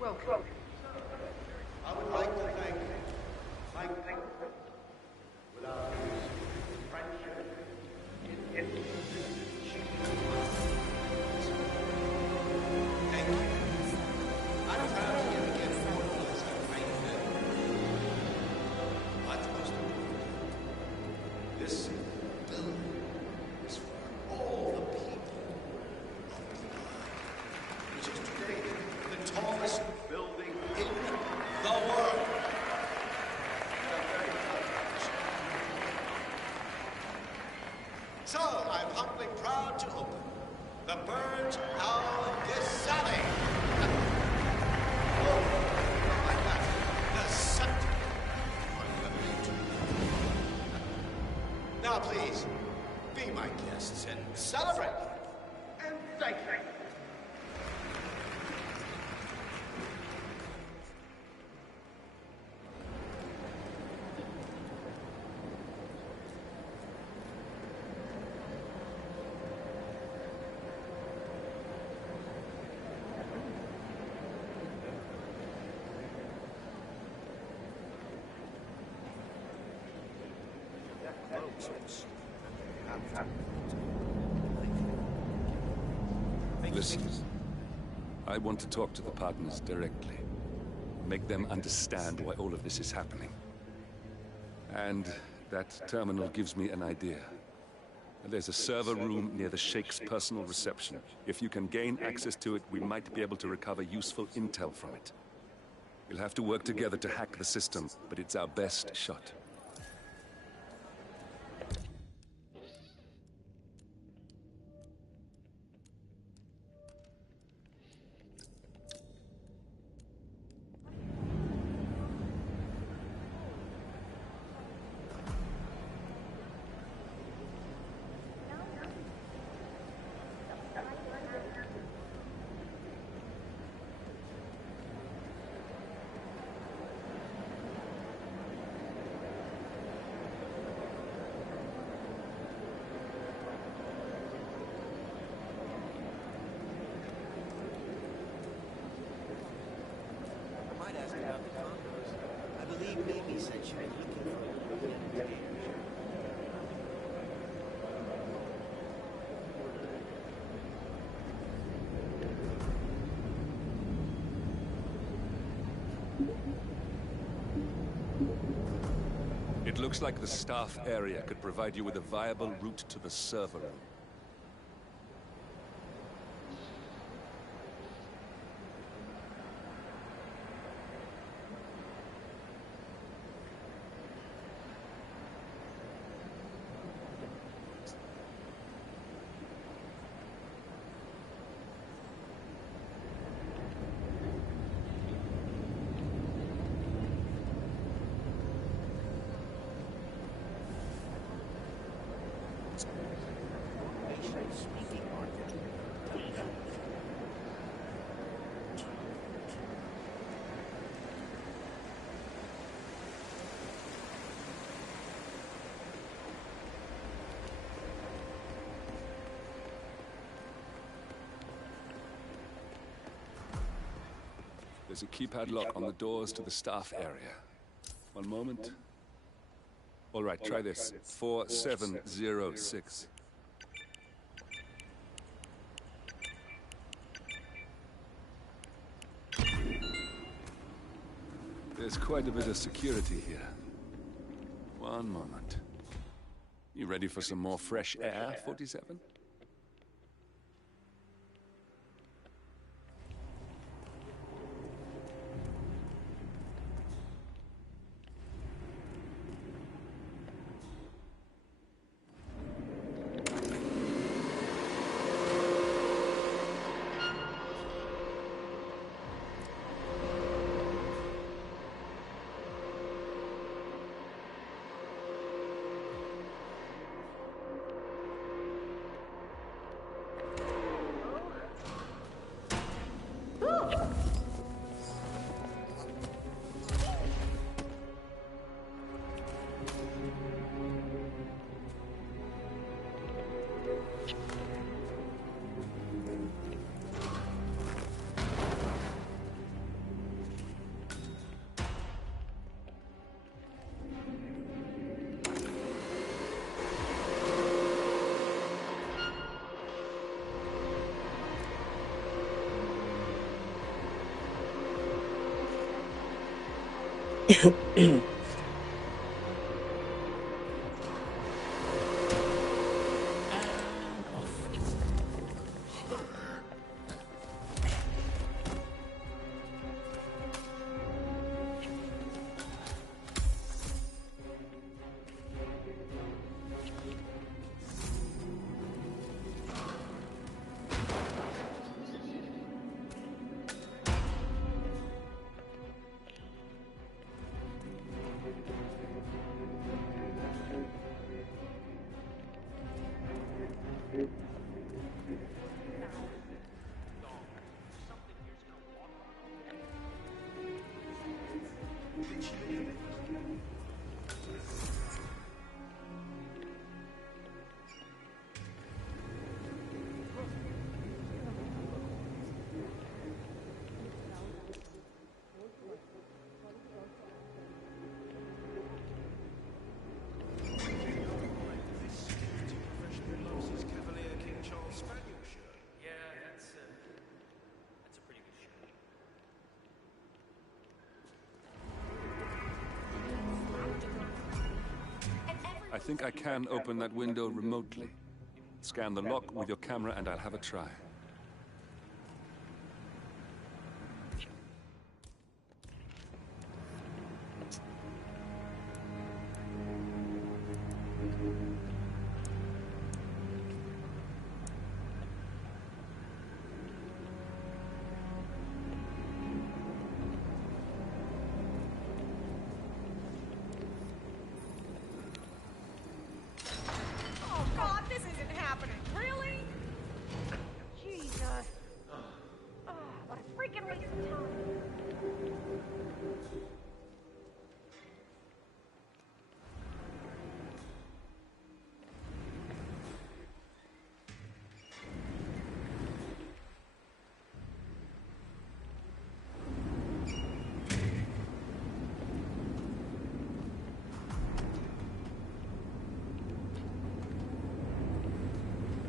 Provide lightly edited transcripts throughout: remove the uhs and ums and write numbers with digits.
Welcome. I would like to thank you. Without his friendship, thank you. I'm proud to get again for as a great man. But most importantly, this building is for all the people of the which is today the tallest building in the world. So, I'm humbly proud to open the Burj Al Ghazali. Oh, not like that. The center of revolution. Now, please, be my guests and celebrate. And thank you. Listen, I want to talk to the partners directly. Make them understand why all of this is happening. And that terminal gives me an idea. There's a server room near the Sheikh's personal reception. If you can gain access to it, we might be able to recover useful intel from it. We'll have to work together to hack the system, but it's our best shot. It looks like the staff area could provide you with a viable route to the server room. There's a keypad lock on the doors to the staff area. One moment. All right, try this. 4706. There's quite a bit of security here. One moment. You ready for some more fresh air, 47? I think I can open that window remotely. Scan the lock with your camera and I'll have a try. Oh God, this isn't happening. Really? Jesus. Oh, what a freaking waste of time.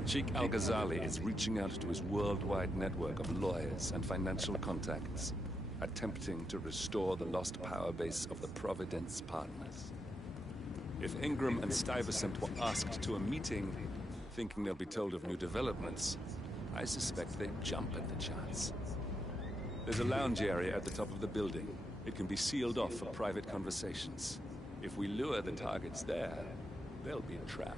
Sheikh Al-Ghazali is reaching out to his worldwide network of lawyers and financial contacts, attempting to restore the lost power base of the Providence Partners. If Ingram and Stuyvesant were asked to a meeting, thinking they'll be told of new developments, I suspect they'd jump at the chance. There's a lounge area at the top of the building. It can be sealed off for private conversations. If we lure the targets there, they'll be trapped.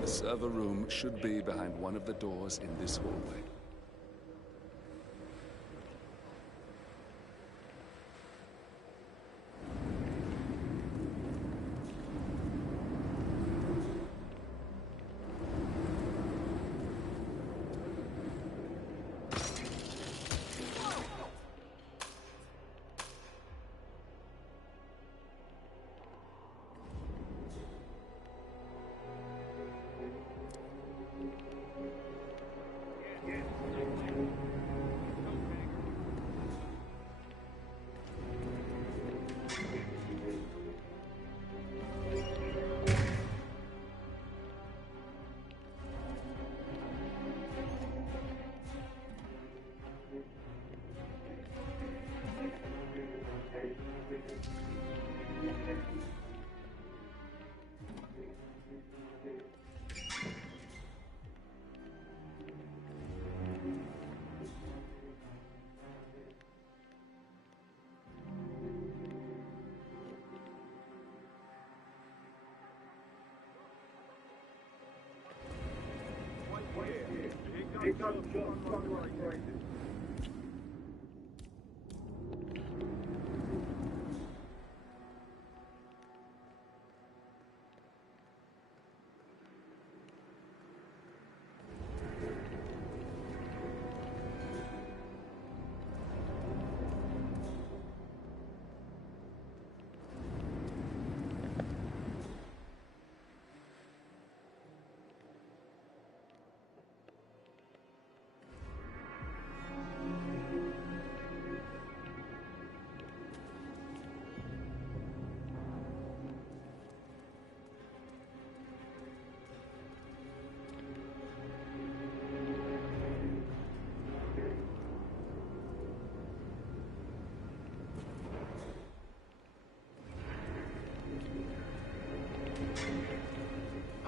The server room should be behind one of the doors in this hallway.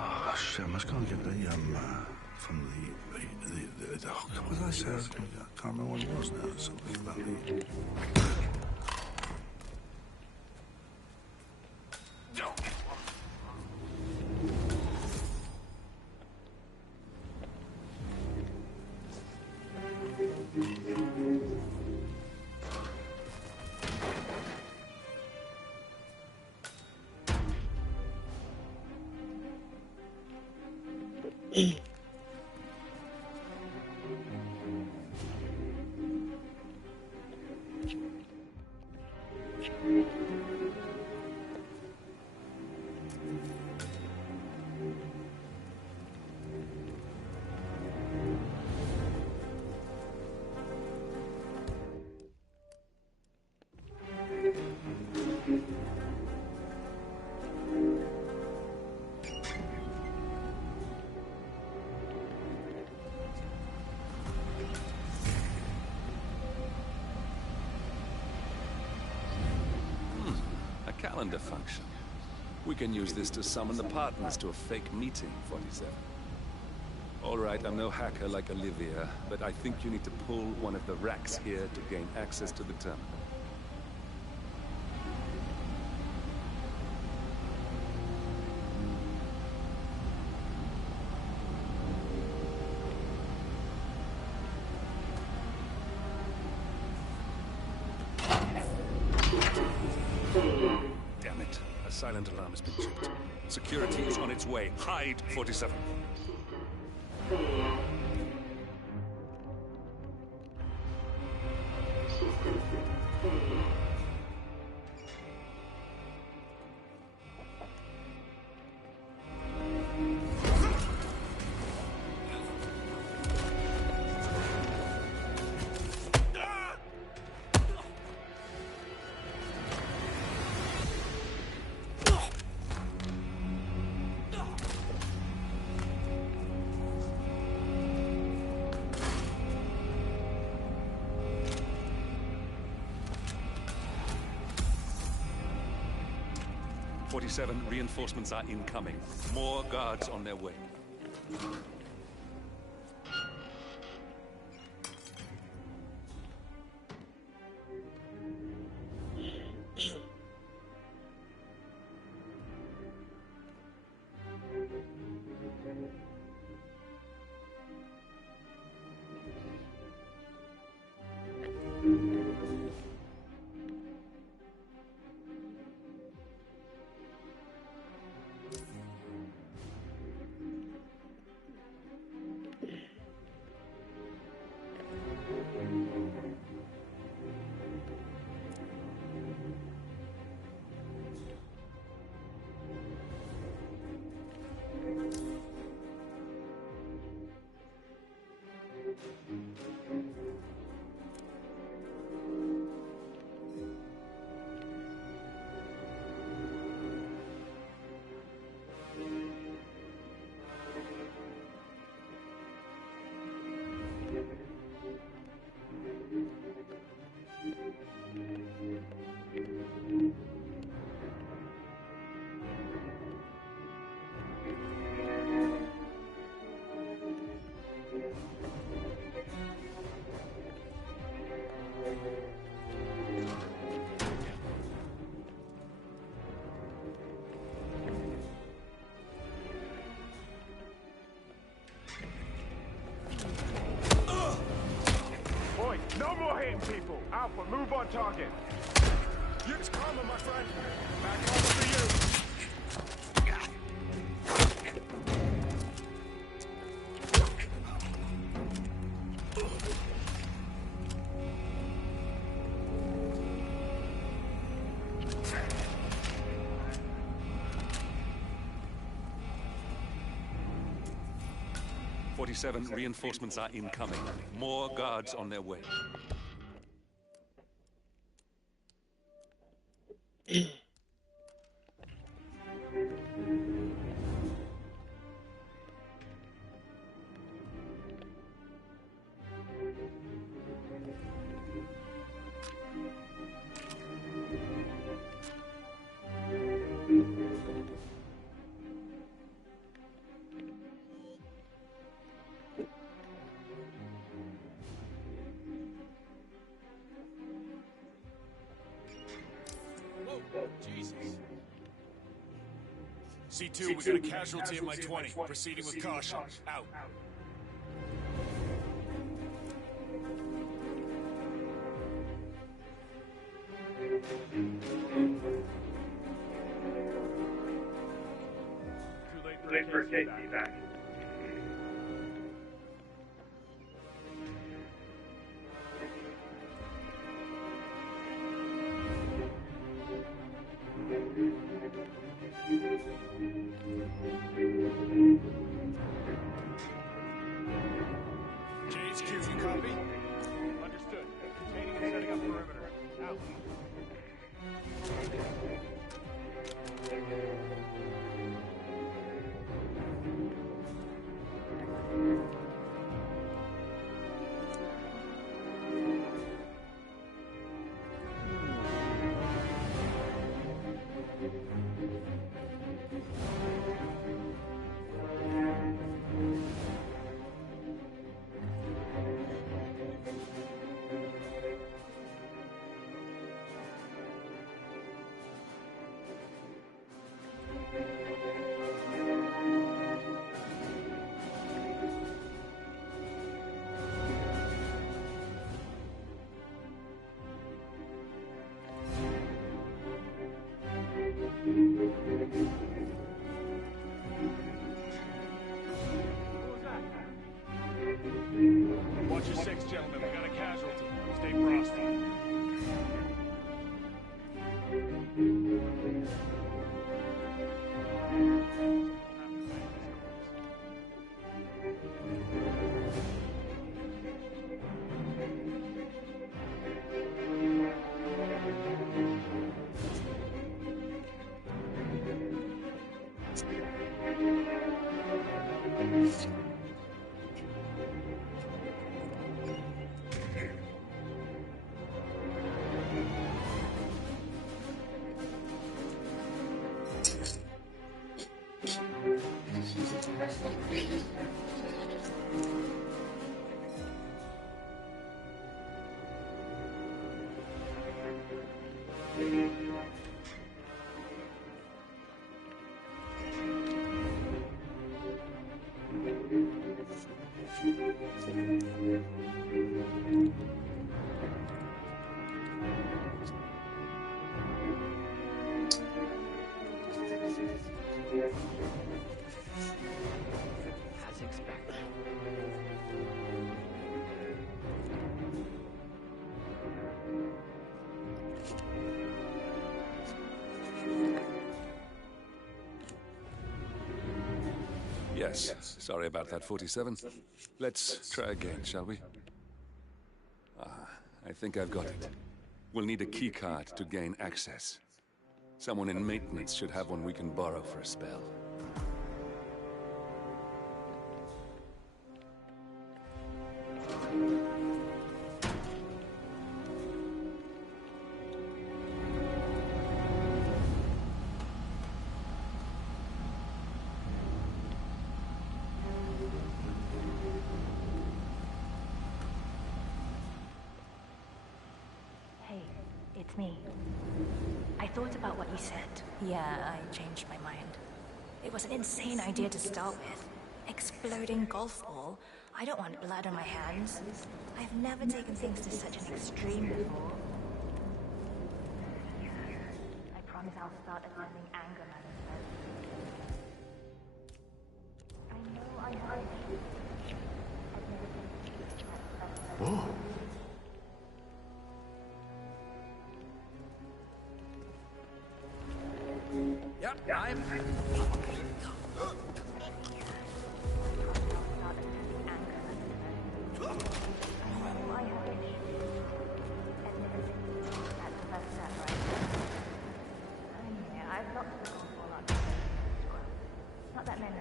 Oh shit! I must go and get the from what did I say? I can't remember what it was now. Something about the. Calendar function. We can use this to summon the partners to a fake meeting, 47. All right, I'm no hacker like Olivia, but I think you need to pull one of the racks here to gain access to the terminal. Silent alarm has been tripped. Security is on its way. Hide, 47. Reinforcements are incoming. More guards on their way. him, people. Alpha, move on target. It's karma, my friend. Back over for you. 47, reinforcements are incoming. More guards on their way. Jesus. C2, we got a casualty in my 20. Proceeding with caution. Out. Too late for a case back. JHQ, you copy? Understood. Containing and setting up perimeter. Out. Watch your six, gentlemen. We got a casualty. Stay frosty. As expected. Yes, sorry about that, 47. Let's try again, shall we? I think I've got it. We'll need a keycard to gain access. Someone in maintenance should have one we can borrow for a spell. Hey, it's me. I thought about what you said. Yeah, I changed my mind. It was an insane idea to start with. exploding golf ball. I don't want blood on my hands. I've never taken things to such an extreme before. I promise I'll start attending anger management. I know I heard you. I've never been Whoa. Yep, I'm... Not that many.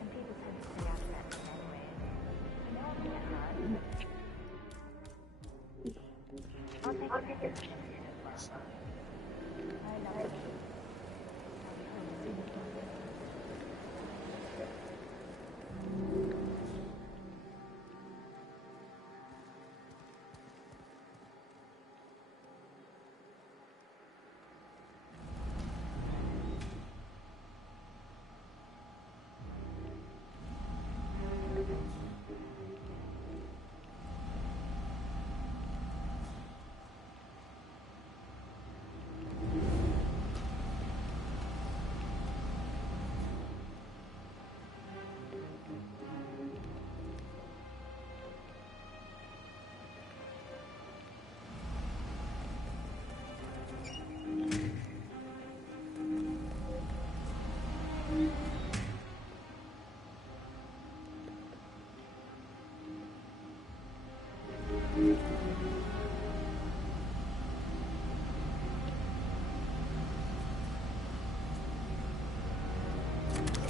And people tend to stay out of that anyway. I know I'll get hurt. I'll take it. I love it.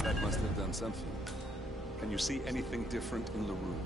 That must have done something. Can you see anything different in the room?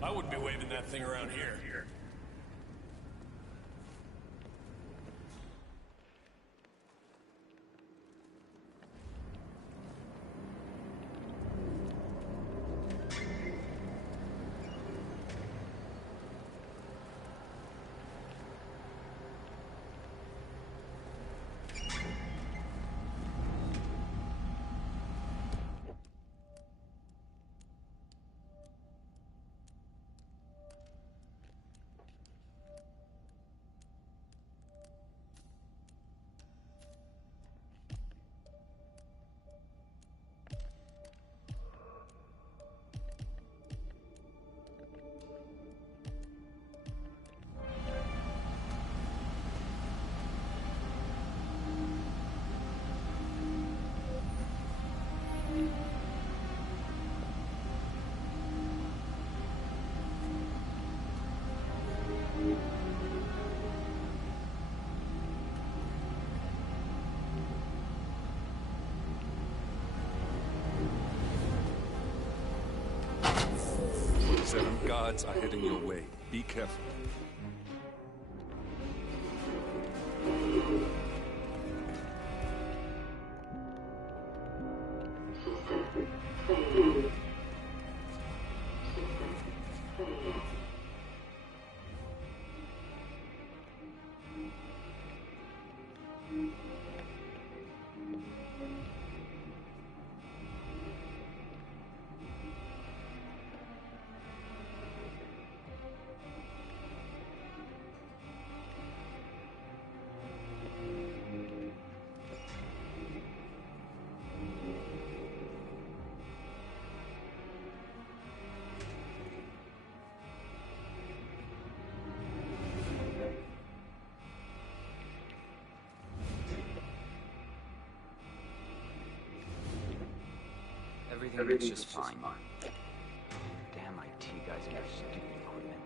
I wouldn't be waving that thing around here. 7 guards are heading your way. Be careful. Everything looks just fine. Damn IT guys and their stupid equipment.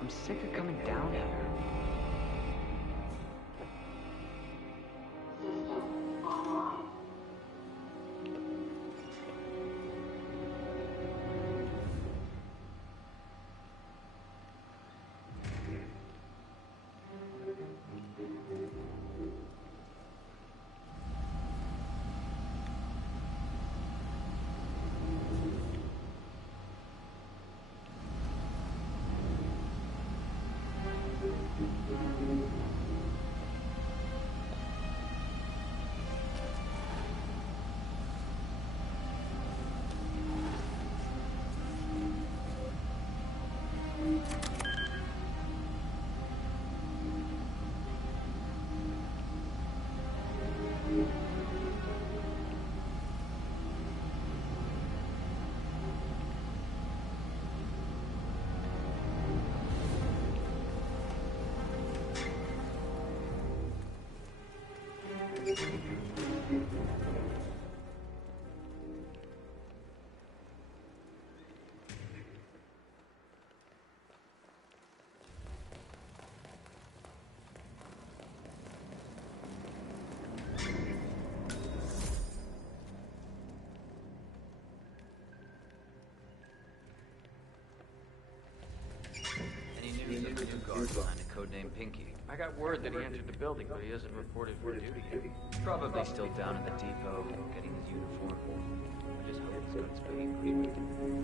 I'm sick of coming down here. News of the new guard behind a codename Pinky. I got word that he entered the building, but he hasn't reported for duty yet. Probably still down in the depot, getting his uniform. I just hope his guns pay pretty good.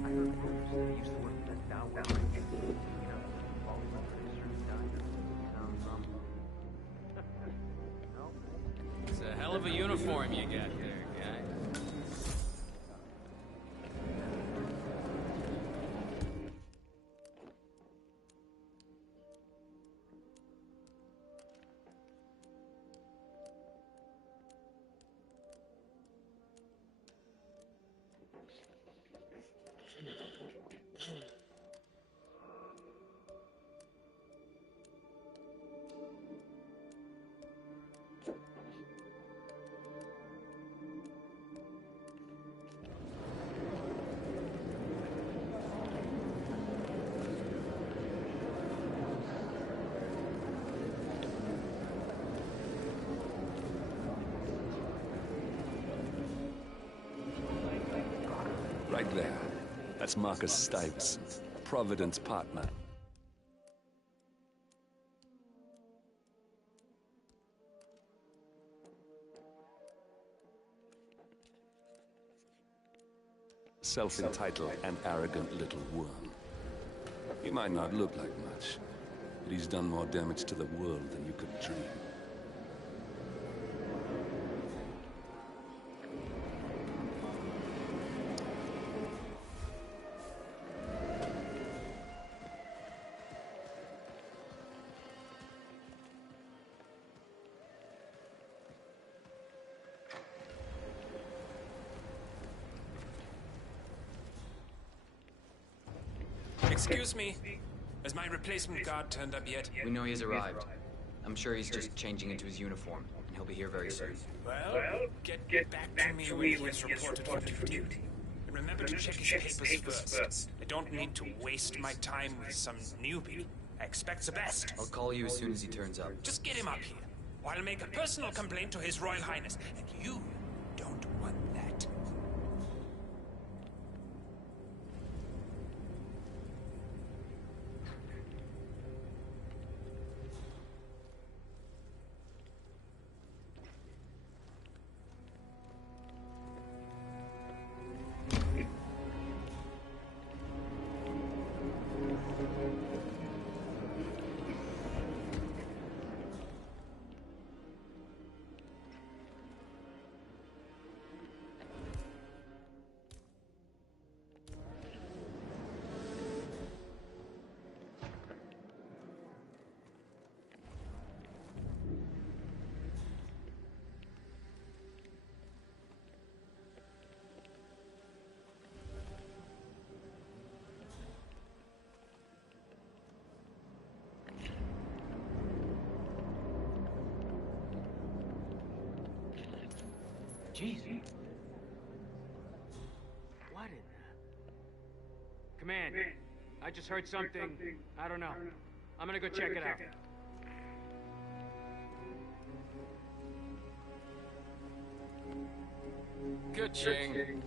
I heard rumors that he used to work for that now working. You know, falling under a certain diner. Sounds no? It's a hell of a uniform you got there, guy. Right there. That's Marcus Stuyvesant, Providence partner. Self-entitled and arrogant little worm. He might not look like much, but he's done more damage to the world than you could dream. Excuse me. Has my replacement guard turned up yet? We know he's arrived. I'm sure he's just changing into his uniform, and he'll be here very soon. Well, get back to me when he is reported for duty. And remember to check his papers first. I don't need to waste my time with some newbie. I expect the best. I'll call you as soon as he turns up. Just get him up here, or I'll make a personal complaint to His Royal Highness, and you don't want that. Jeez. What in the... Command, I just heard something. I don't know. I'm gonna go check it out. Good ching.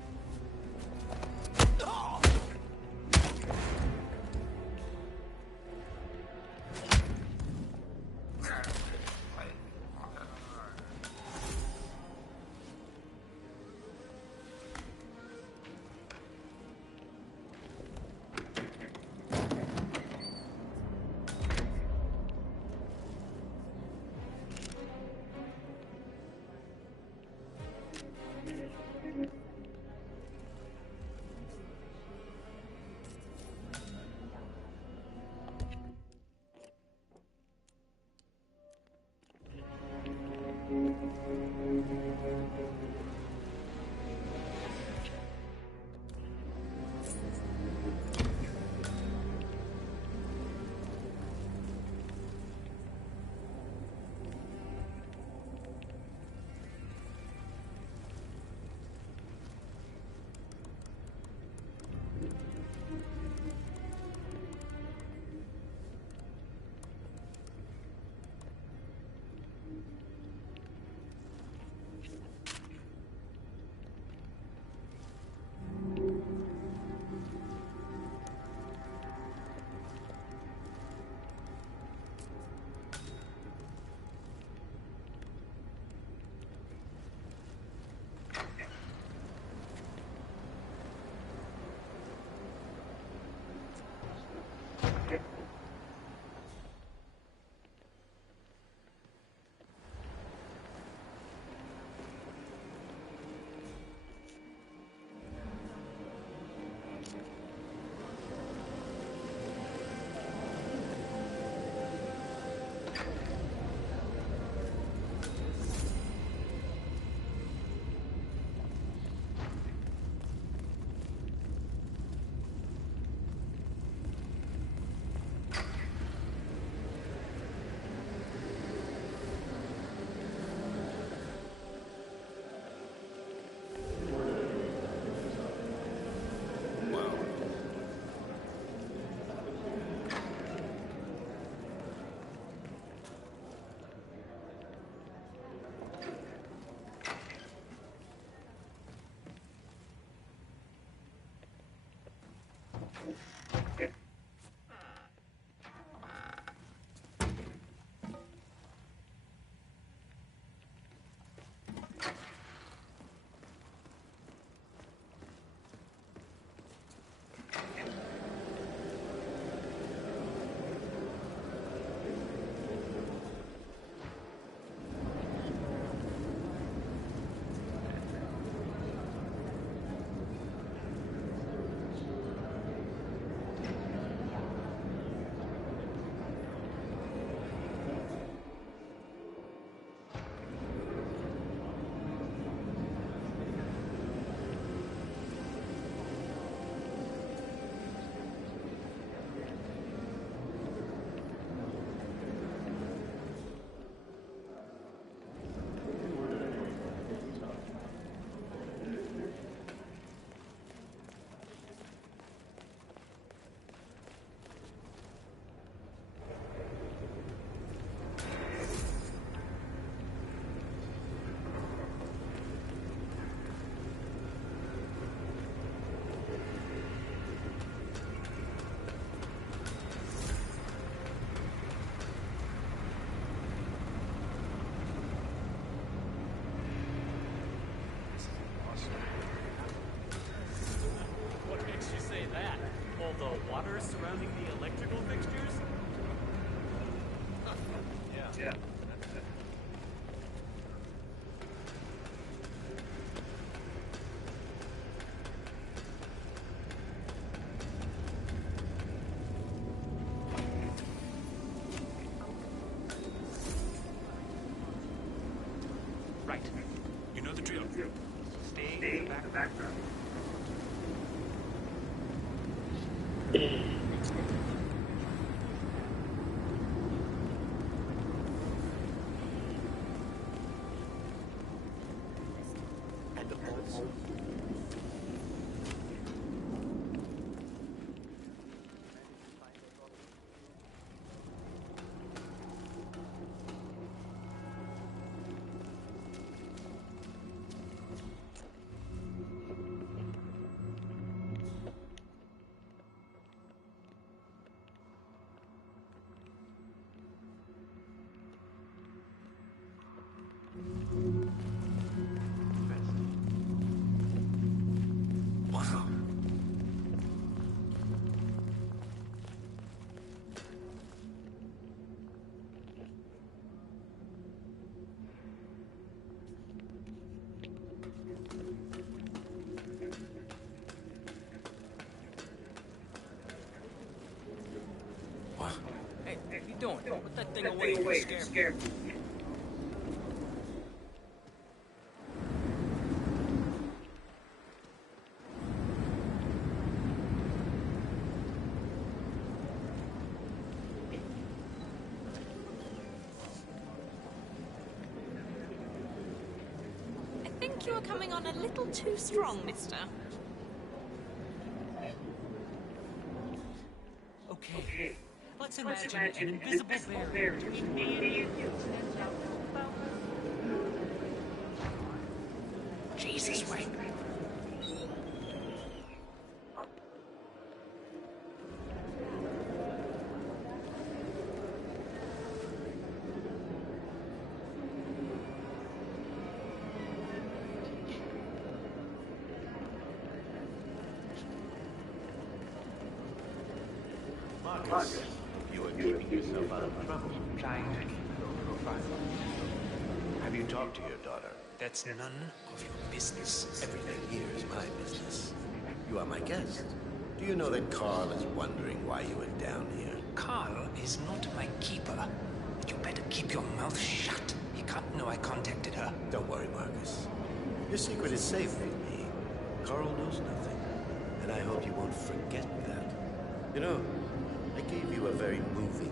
water surrounding the electrical fixtures? Yeah. Right. You know the drill. Stay in the background. Hey, what are you doing? Put that thing away. You're scared. I think you are coming on a little too strong, mister. Okay. Let's imagine an invisible barrier between me and you. Jesus, wait. Marcus, you are keeping yourself out of trouble. Trying to keep a low profile. Have you talked to your daughter? That's none of your business. Everything here is my business. You are my guest. Do you know that Carl is wondering why you went down here? Carl is not my keeper. You better keep your mouth shut. He can't know I contacted her. Don't worry, Marcus. Your secret is safe with me. Carl knows nothing. And I hope you won't forget that. You know, I gave you a very moving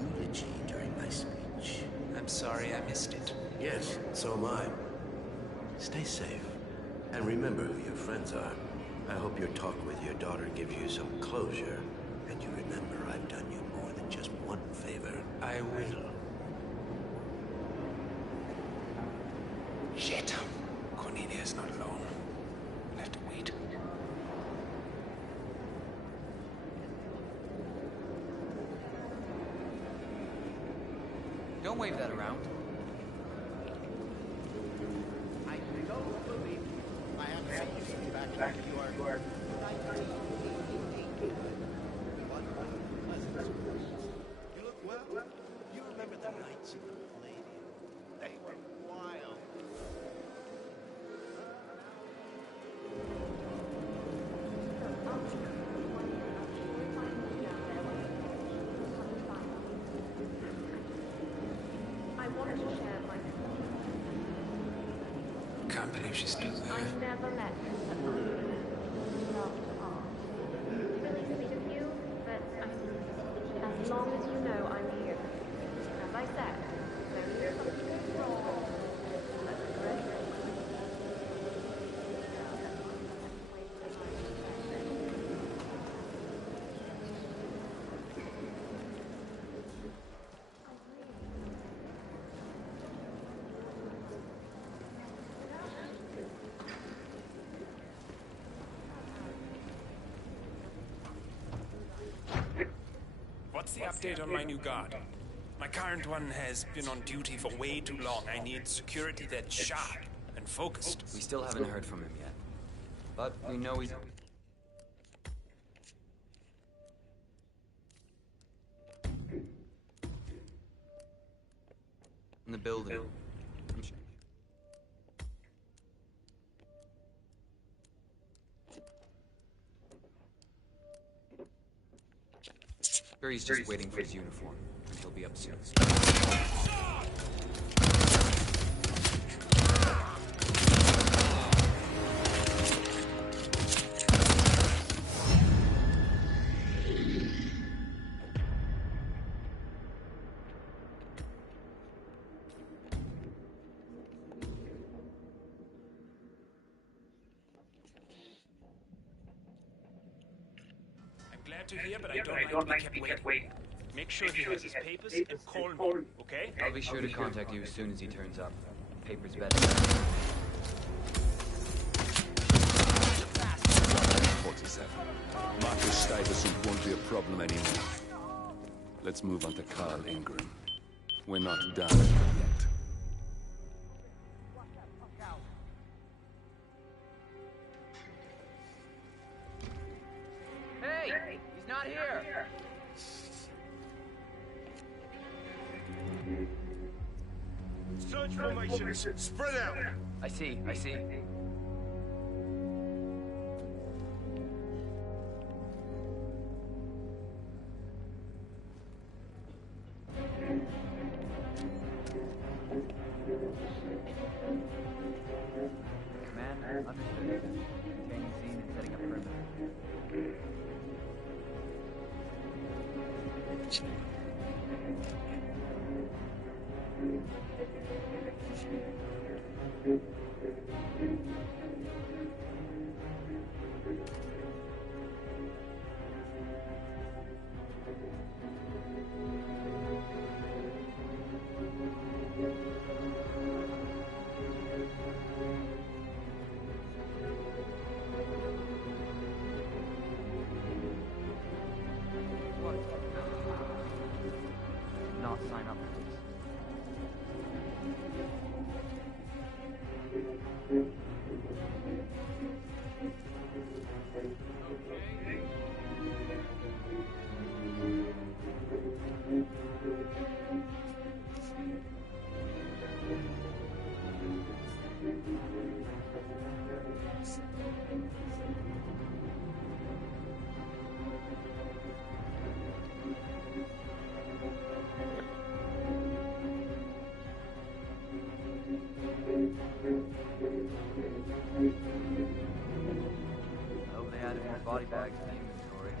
eulogy during my speech. I'm sorry I missed it. Yes, so am I. Stay safe. And remember who your friends are. I hope your talk with your daughter gives you some closure. And you remember I've done you more than just one favor. I will. Shit. Cornelia's not alone. We'll have to wait. Don't wave that around. I don't believe I have seen you back to your... You look well. You remember the nights in the Palladium? They were wild. I wanted to share my Can't believe she's still there. I never met a love to art. It's really sweet of you, but as long as you know I'm here. As I said, if there's something wrong, let's address it. What's the update on my new guard? My current one has been on duty for way too long. I need security that's sharp and focused. We still haven't heard from him yet. But we know he's... in the building. I'm sure. Sure, he's just waiting for his uniform, and he'll be up soon. Glad to hear, but I don't like to be kept waiting. Make sure he has his papers and call me, okay? I'll be sure to contact you as soon as he turns up. Papers better. 47. Marcus Stuyvesant won't be a problem anymore. Let's move on to Carl Ingram. We're not done yet. Hey! He's not here! Search formation. Spread out. I see. What? Not sign up for this. I hope they added more body bags to the inventory.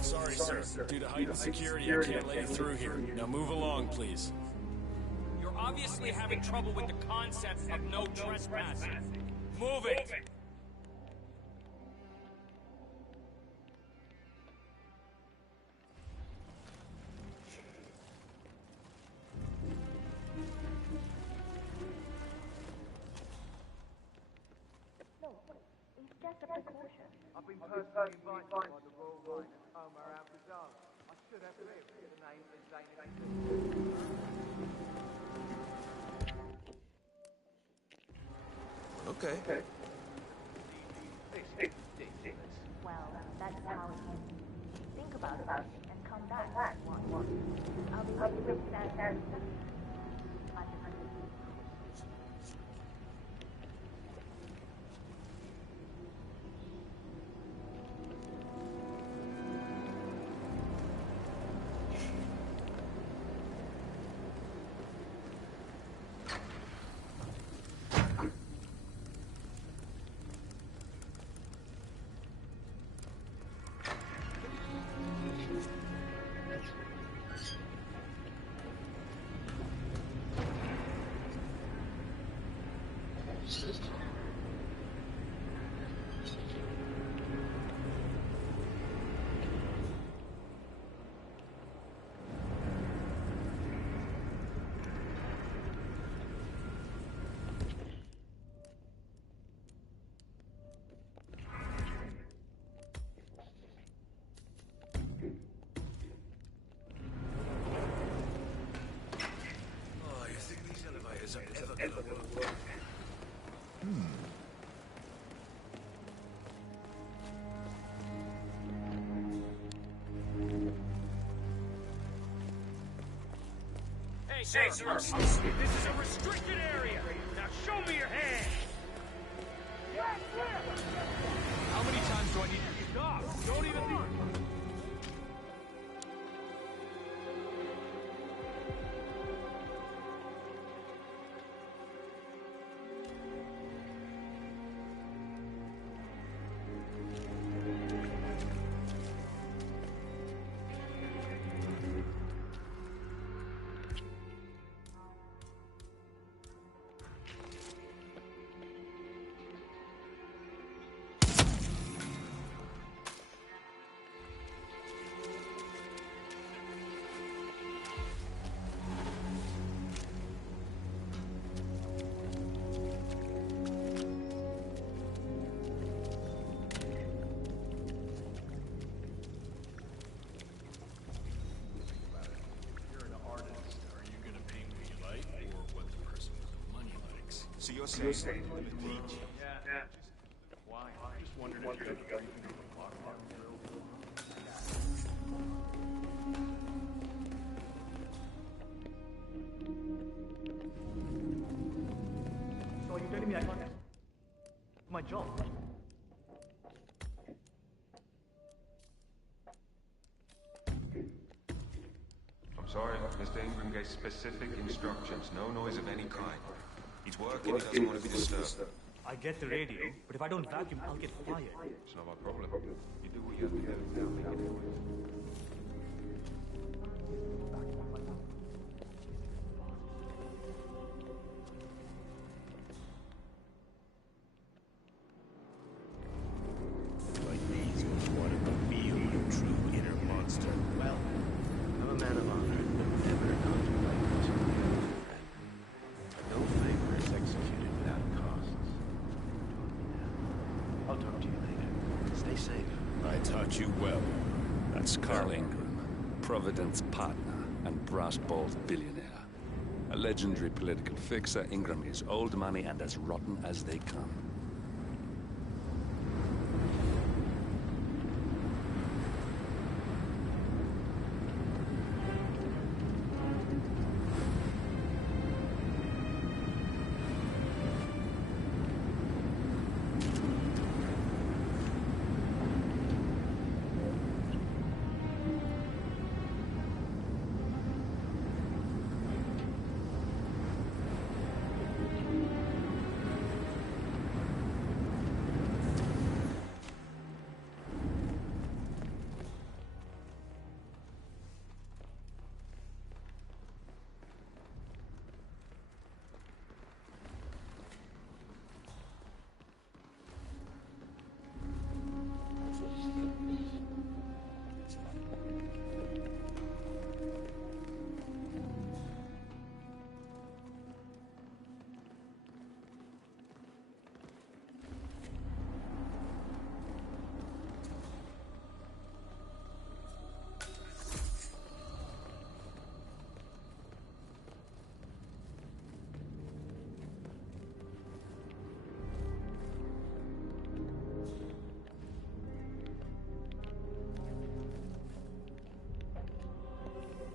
Sorry, sir. Due to heightened security, I can't let you through here. Now move along, please. You're obviously having trouble with the concept of no trespassing. Move it! No, it's just a precaution. I've been personally invited by the Royal Highness Omar Al-Ghazali. I should have to hear the name is Okay. Well, that's how it is. Think about it and come back. I'll be able to withstand Hey, sir, this is a restricted area. Now show me your hand. How many times do I need to stop? Don't even leave. So you're saying bleach? Yeah. Why? I just wondered if you ever anything to the lockdown drill. So are you telling me I can't do my job? I'm sorry, Mr. Ingram gave specific instructions. No noise of any kind. He's working, he doesn't want to be disturbed. I get the radio, but if I don't vacuum, I'll get fired. It's not my problem. You do what you have to do. Now make it noise. Like these ones wanted to feel your true inner monster. Well, I'm a man of honor, but never contemplate it. No favor is executed without costs. I'll talk to you later. Stay safe. I taught you well. That's Carl Ingram, Providence partner and brass-balled billionaire. A legendary political fixer, Ingram is old money and as rotten as they come.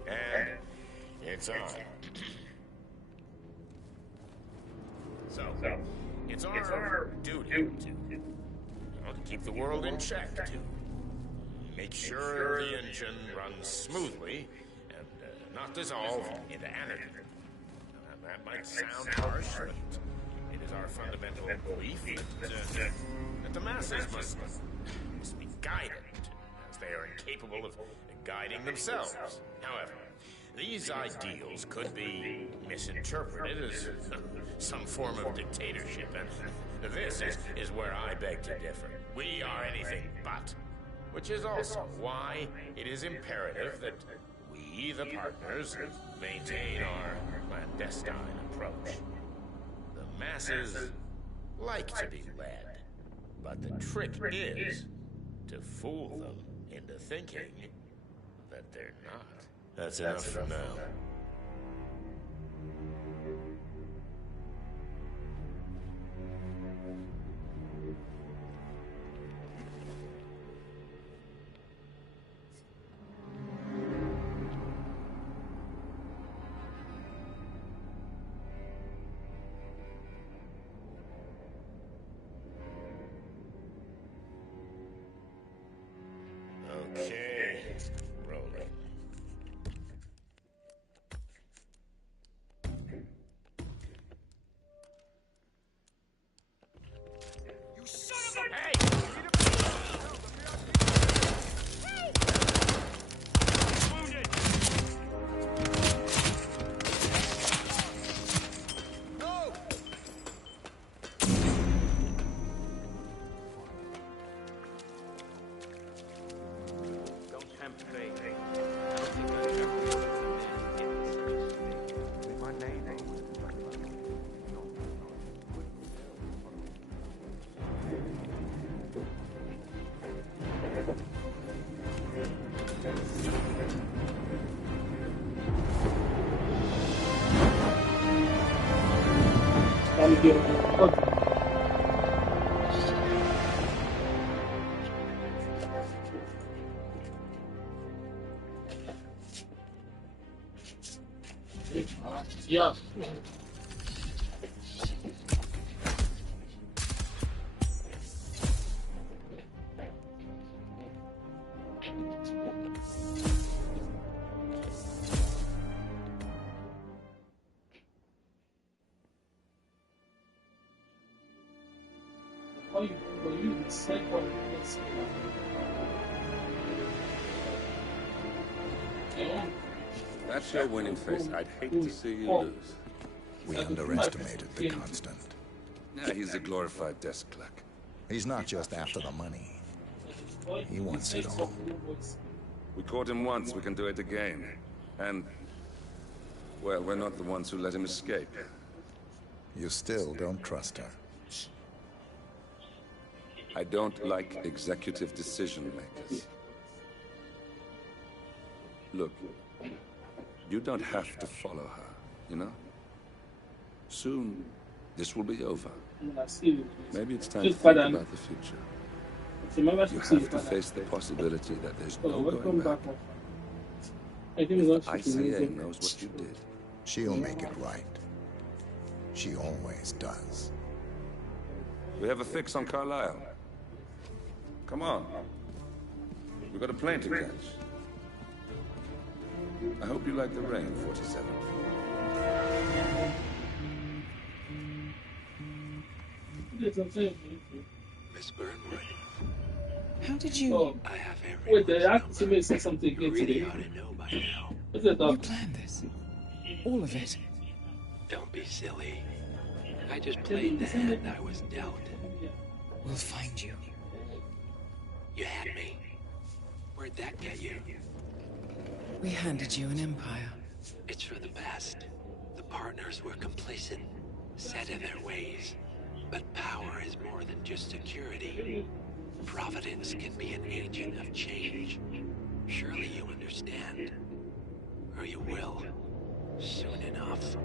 And it's on. So, it's our duty to keep the world in check, to make sure the engine runs smoothly and not dissolve into anarchy. And that might sound harsh, but it is our fundamental belief that the masses must be guided, as they are incapable of guiding themselves. However, these ideals could be misinterpreted as some form of dictatorship, and this is where I beg to differ. We are anything but, which is also why it is imperative that we, the partners, maintain our clandestine approach. The masses like to be led, but the trick is to fool them into thinking that they're not. That's enough for now. Okay, rolling. You son of a... Hey! Wounded! No! Don't tempt fate. I don't think I've ever worked with a man who did such a thing. With my name. Yeah. That's your winning face. I'd hate to see you lose. We underestimated the Constant. Yeah, he's a glorified desk clerk. He's not just after the money. He wants it all. We caught him once, we can do it again. And, well, we're not the ones who let him escape. You still don't trust her. I don't like executive decision makers. Look, you don't have to follow her, you know? Soon, this will be over. Maybe it's time to think about the future. You have to face the possibility that there's no going back. If the ICA knows what you did, she'll make it right. She always does. We have a fix on Carlisle. Come on. We've got a plane to catch. I hope you like the rain, 47. Miss Burnwood. How did you... I have every... Wait, they actually made something you against really it. ought to know by now. What's that, You planned this? All of it? Don't be silly. I just played the hand I was dealt. We'll find you. You had me. Where'd that get you? We handed you an empire. It's for the best. The partners were complacent, set in their ways. But power is more than just security. Providence can be an agent of change. Surely you understand. Or you will. Soon enough.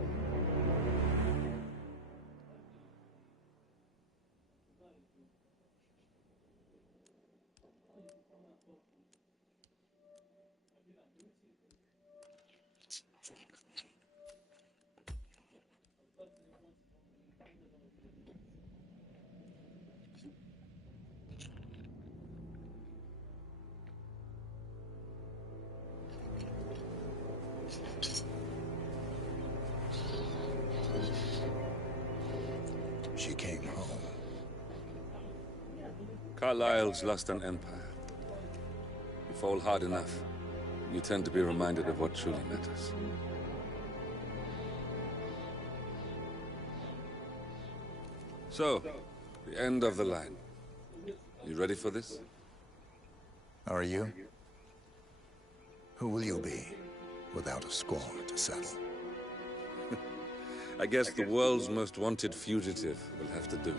She came home. Carlisle's lost an empire. You fall hard enough, you tend to be reminded of what truly matters. So, the end of the line. You ready for this? Are you? Who will you be without a score to settle? I guess the world's most wanted fugitive will have to do.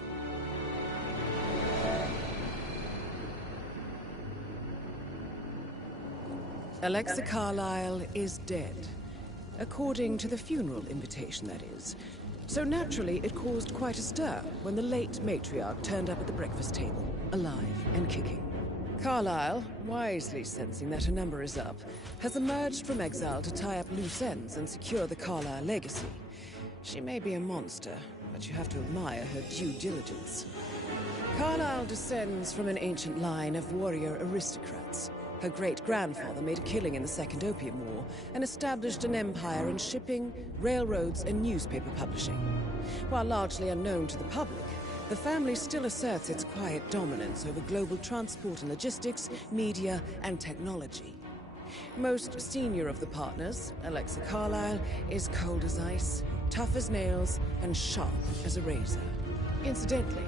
Alexa Carlisle is dead. According to the funeral invitation, that is. So naturally, it caused quite a stir when the late matriarch turned up at the breakfast table, alive and kicking. Carlyle, wisely sensing that her number is up, has emerged from exile to tie up loose ends and secure the Carlyle legacy. She may be a monster, but you have to admire her due diligence. Carlyle descends from an ancient line of warrior aristocrats. Her great-grandfather made a killing in the Second Opium War and established an empire in shipping, railroads, and newspaper publishing. While largely unknown to the public, the family still asserts its quiet dominance over global transport and logistics, media, and technology. Most senior of the partners, Alexa Carlyle, is cold as ice, tough as nails, and sharp as a razor. Incidentally,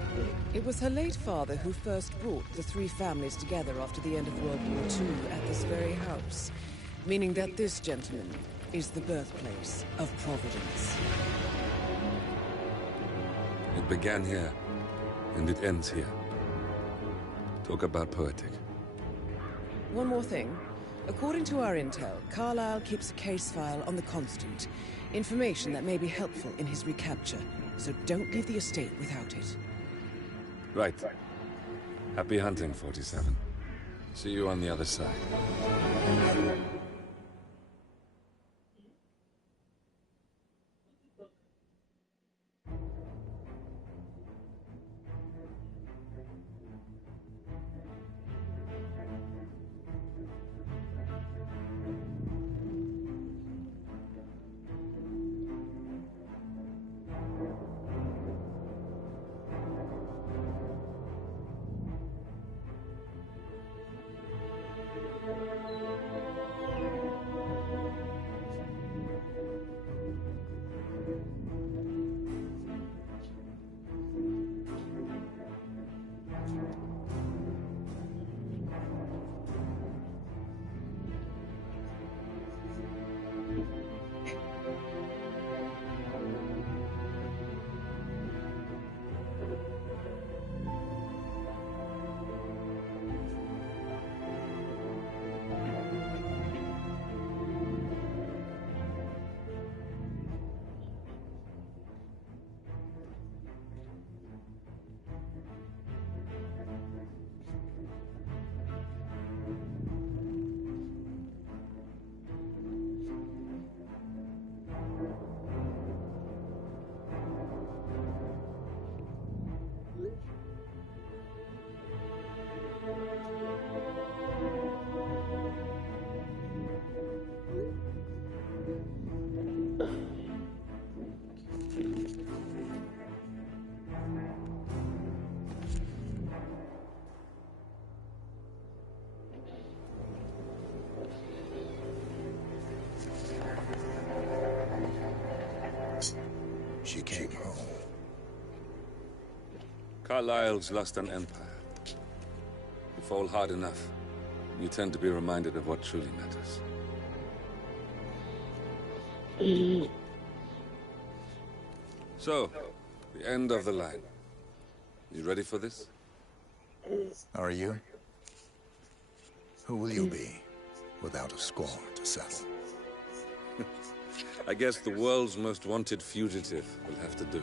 it was her late father who first brought the three families together after the end of World War II at this very house, meaning that this gentleman is the birthplace of Providence. It began here, and it ends here. Talk about poetic. One more thing. According to our intel, Carlyle keeps a case file on the Constant. Information that may be helpful in his recapture, so don't leave the estate without it. Right. Happy hunting, 47. See you on the other side. She came home. Carlyle's lost an empire. You fall hard enough, you tend to be reminded of what truly matters. So, the end of the line. You ready for this? Are you? Who will you be, without a score to settle? I guess the world's most wanted fugitive will have to do.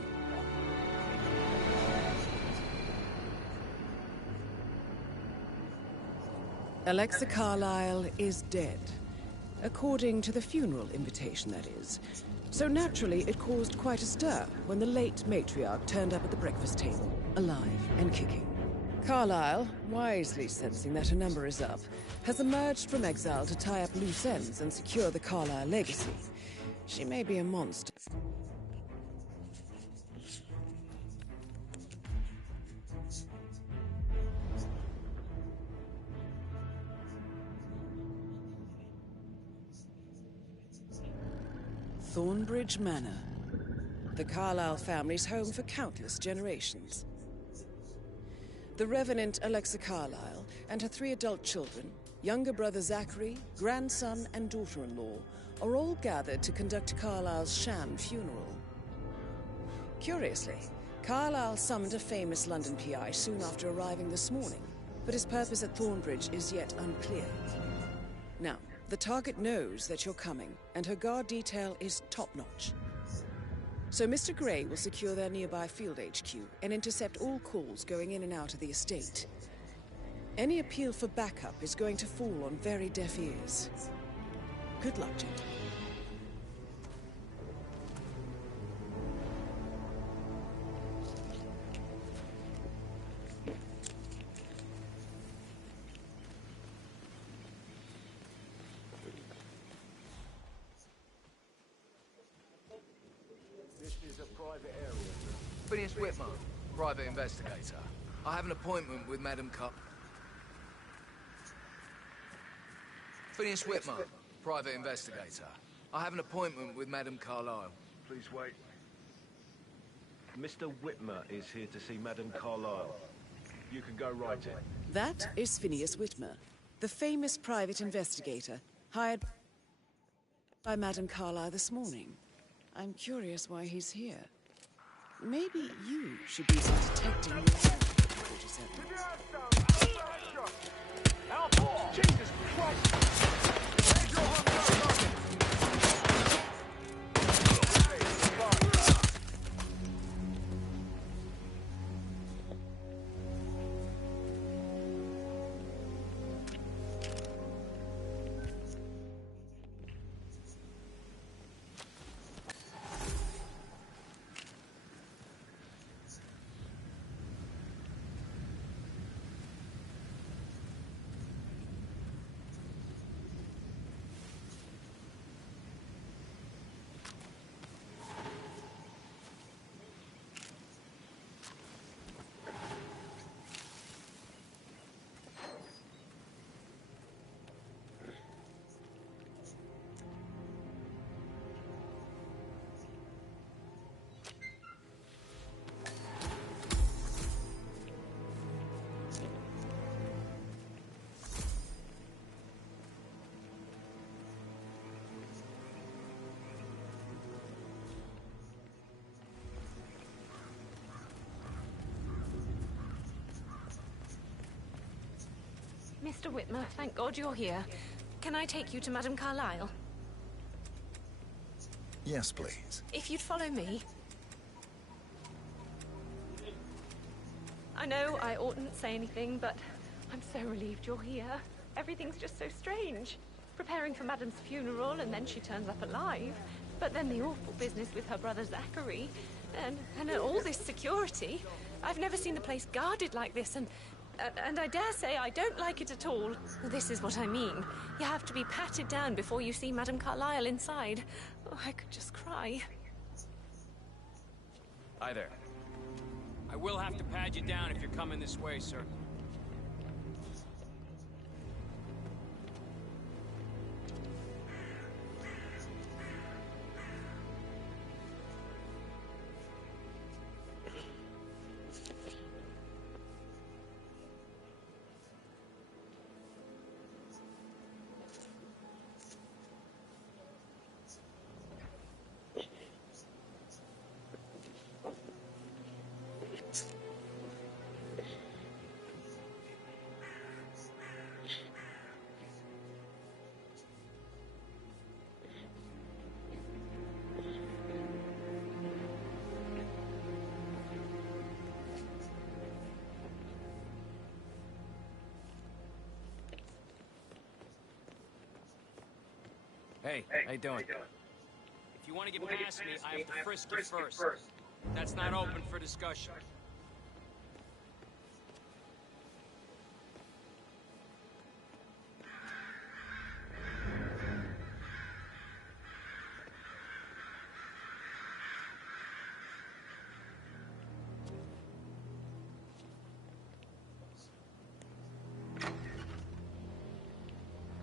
Alexa Carlyle is dead. According to the funeral invitation, that is. So naturally, it caused quite a stir when the late matriarch turned up at the breakfast table, alive and kicking. Carlyle, wisely sensing that her number is up, has emerged from exile to tie up loose ends and secure the Carlyle legacy. She may be a monster. Thornbridge Manor. The Carlyle family's home for countless generations. The Revenant Alexa Carlyle and her 3 adult children, younger brother Zachary, grandson and daughter-in-law, are all gathered to conduct Carlyle's sham funeral. Curiously, Carlyle summoned a famous London PI soon after arriving this morning, but his purpose at Thornbridge is yet unclear. Now, the target knows that you're coming, and her guard detail is top-notch. So Mr. Gray will secure their nearby field HQ and intercept all calls going in and out of the estate. Any appeal for backup is going to fall on very deaf ears. Good luck, gentlemen. Phineas Whitmer, private investigator. I have an appointment with Madam Phineas Whitmer, private investigator. I have an appointment with Madam Carlyle. Please wait. Mr. Whitmer is here to see Madam Carlyle. You can go right in. That is Phineas Whitmer, the famous private investigator hired by Madam Carlyle this morning. I'm curious why he's here. Maybe you should be detecting your 47. Help! Jesus Christ! Mr. Whitmer, thank God you're here. Can I take you to Madame Carlyle? Yes, please. If you'd follow me. I know I oughtn't say anything, but I'm so relieved you're here. Everything's just so strange. Preparing for Madame's funeral, and then she turns up alive. But then the awful business with her brother Zachary, and all this security. I've never seen the place guarded like this, and I dare say I don't like it at all. This is what I mean. You have to be patted down before you see Madame Carlyle inside. Oh, I could just cry. Hi there. I will have to pad you down if you're coming this way, sir. Hey, how you doing? If you want to get past me, I have to frisk you first. That's not open for discussion.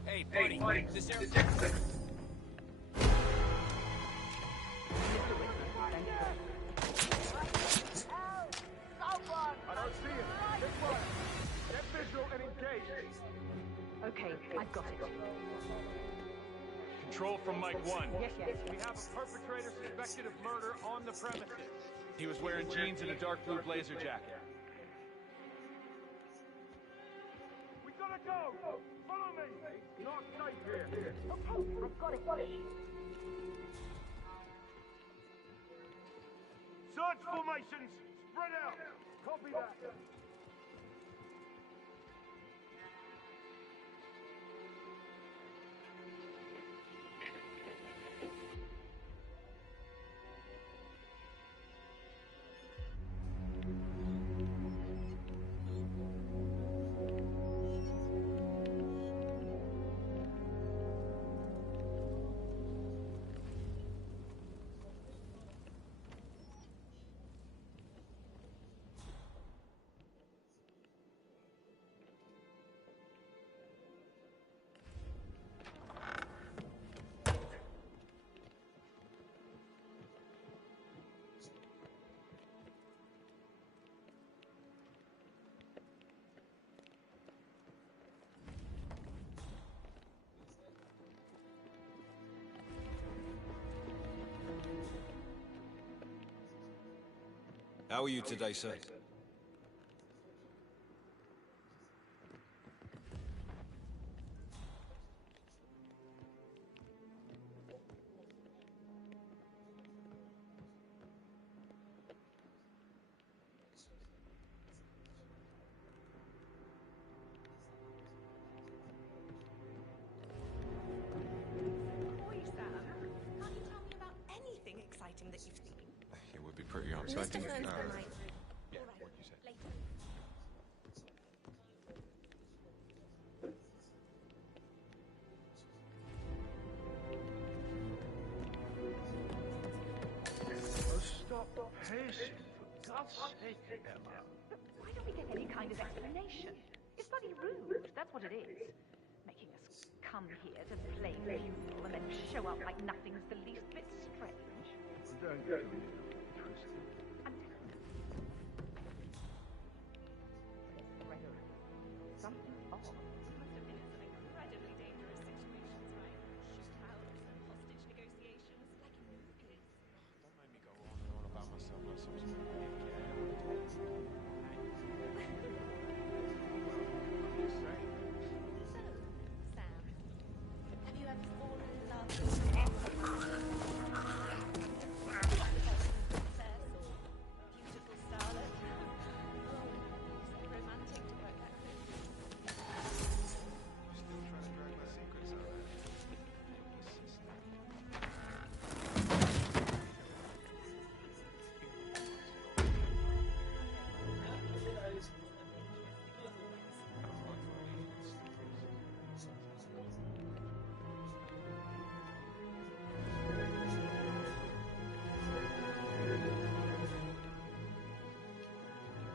Hey, buddy, this area... I don't see him. Get quiet. Get visual and engage. Okay, I've got it. Control from Mike 1. Yes. We have a perpetrator suspected of murder on the premises. He was wearing jeans and a dark blue blazer jacket. We gotta go! Follow me! Not safe here. Okay, I've got it. Search formations! Spread out! Copy that! How are you today, sir? Boy, Sam, can't you tell me about anything exciting that you've seen? It would be pretty exciting. Mr. Fern's been like... Yeah, All right, what you said. later. Oh, stop pacing, for God's sake, Emma. Why don't we get any kind of explanation? It's bloody rude, that's what it is. Making us come here to play funeral and then show up like nothing's the least bit strange. Don't get me twisted. Something odd. Must have been in some incredibly dangerous situations, right? Shootouts and hostage negotiations, like in movies. Don't make me go on and on about myself like some sort of So, Sam, Have you ever fallen in love with princess or beautiful starlet? Oh, so romantic to work that quickly. Still trying to drag my secrets out there.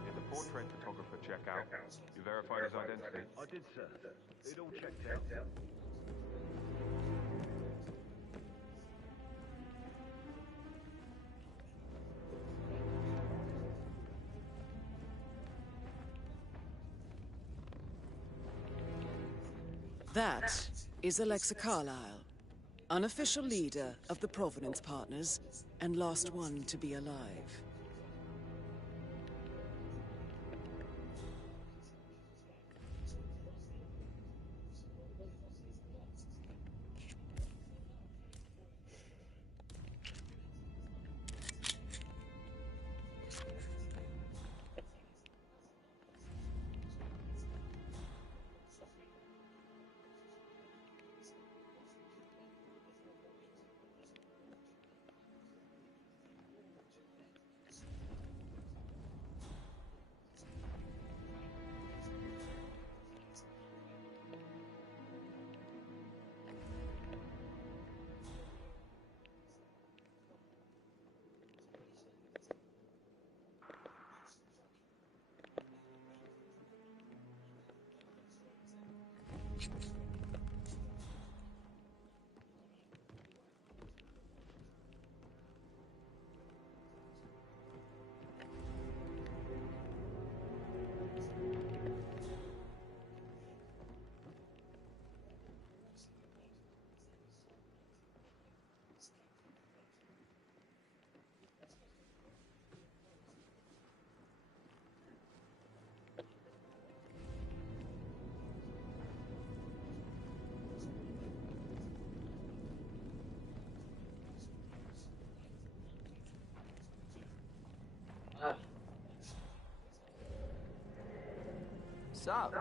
Did the portrait photographer check out? You verified his identity? I did, sir. It all checked out. That is Alexa Carlyle, unofficial leader of the Provenance Partners and last one to be alive. up?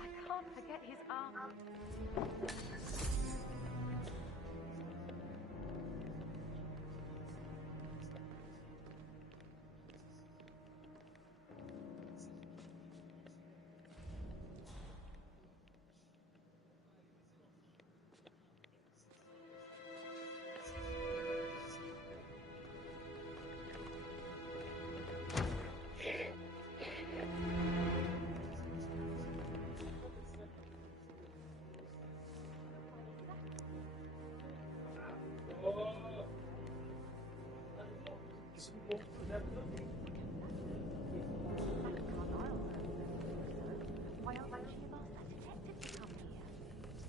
I can't forget his arm. Why aren't you asked that detective to come here?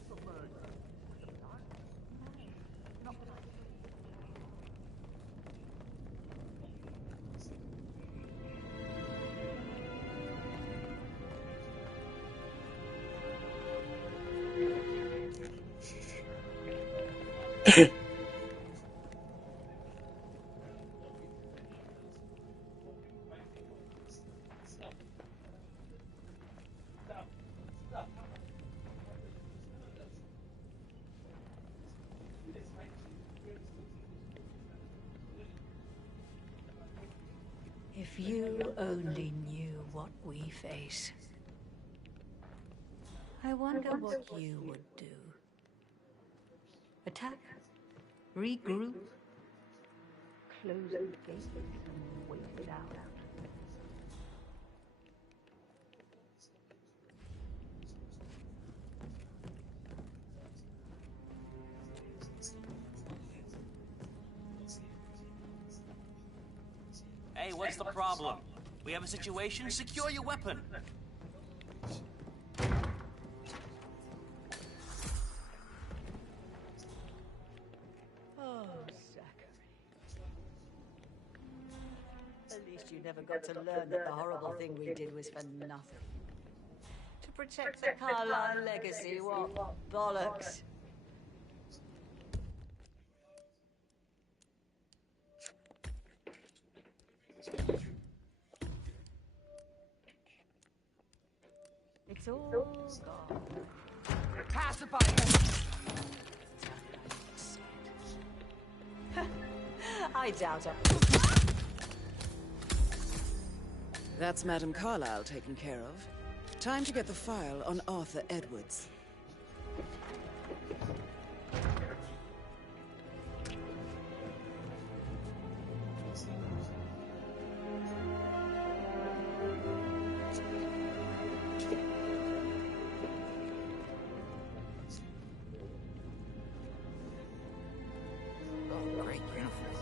The word. No, not that I see. If you only knew what we face, I wonder what you would do. Attack? Regroup? Close the gates and wait it out. Hey, what's the problem? We have a situation? Secure your weapon. Oh, Zachary. At least you never got to learn that the horrible thing we did was for nothing. To protect the Carlisle legacy, what bollocks. It's all gone. Pacify I doubt it. That's Madame Carlisle taken care of. Time to get the file on Arthur Edwards. Oh, great uniform.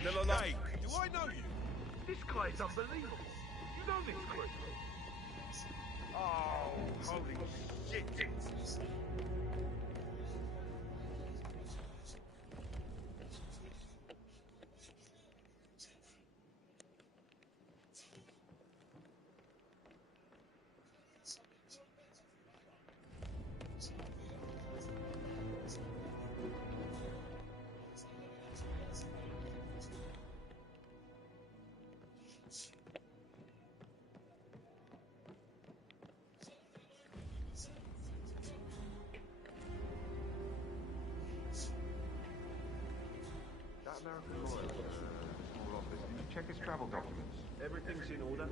Still alive. Do I know you? This guy is unbelievable. You know this creep? Oh, holy shit. That American lawyer, small office. Did you check his travel documents? Everything's in order.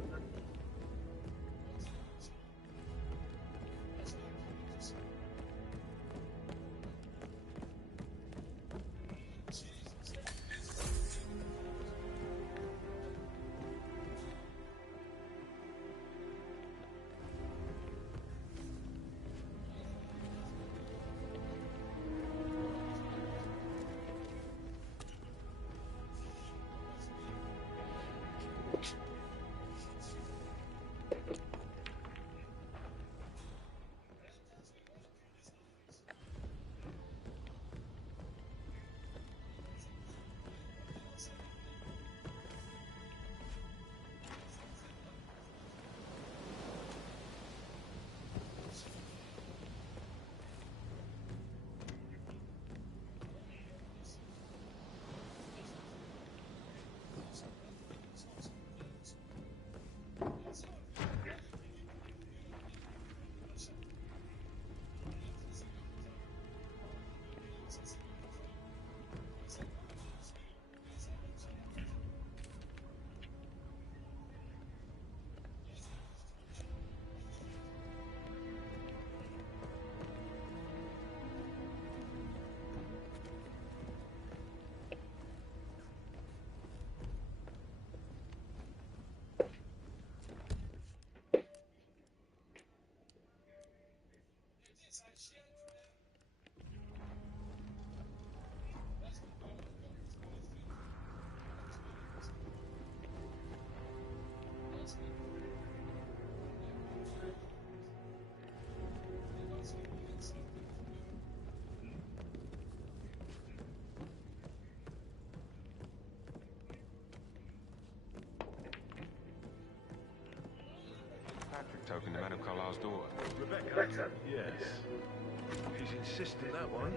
Patrick token to Madame Carlisle's daughter. Rebecca? Yes. She's insistent, that one.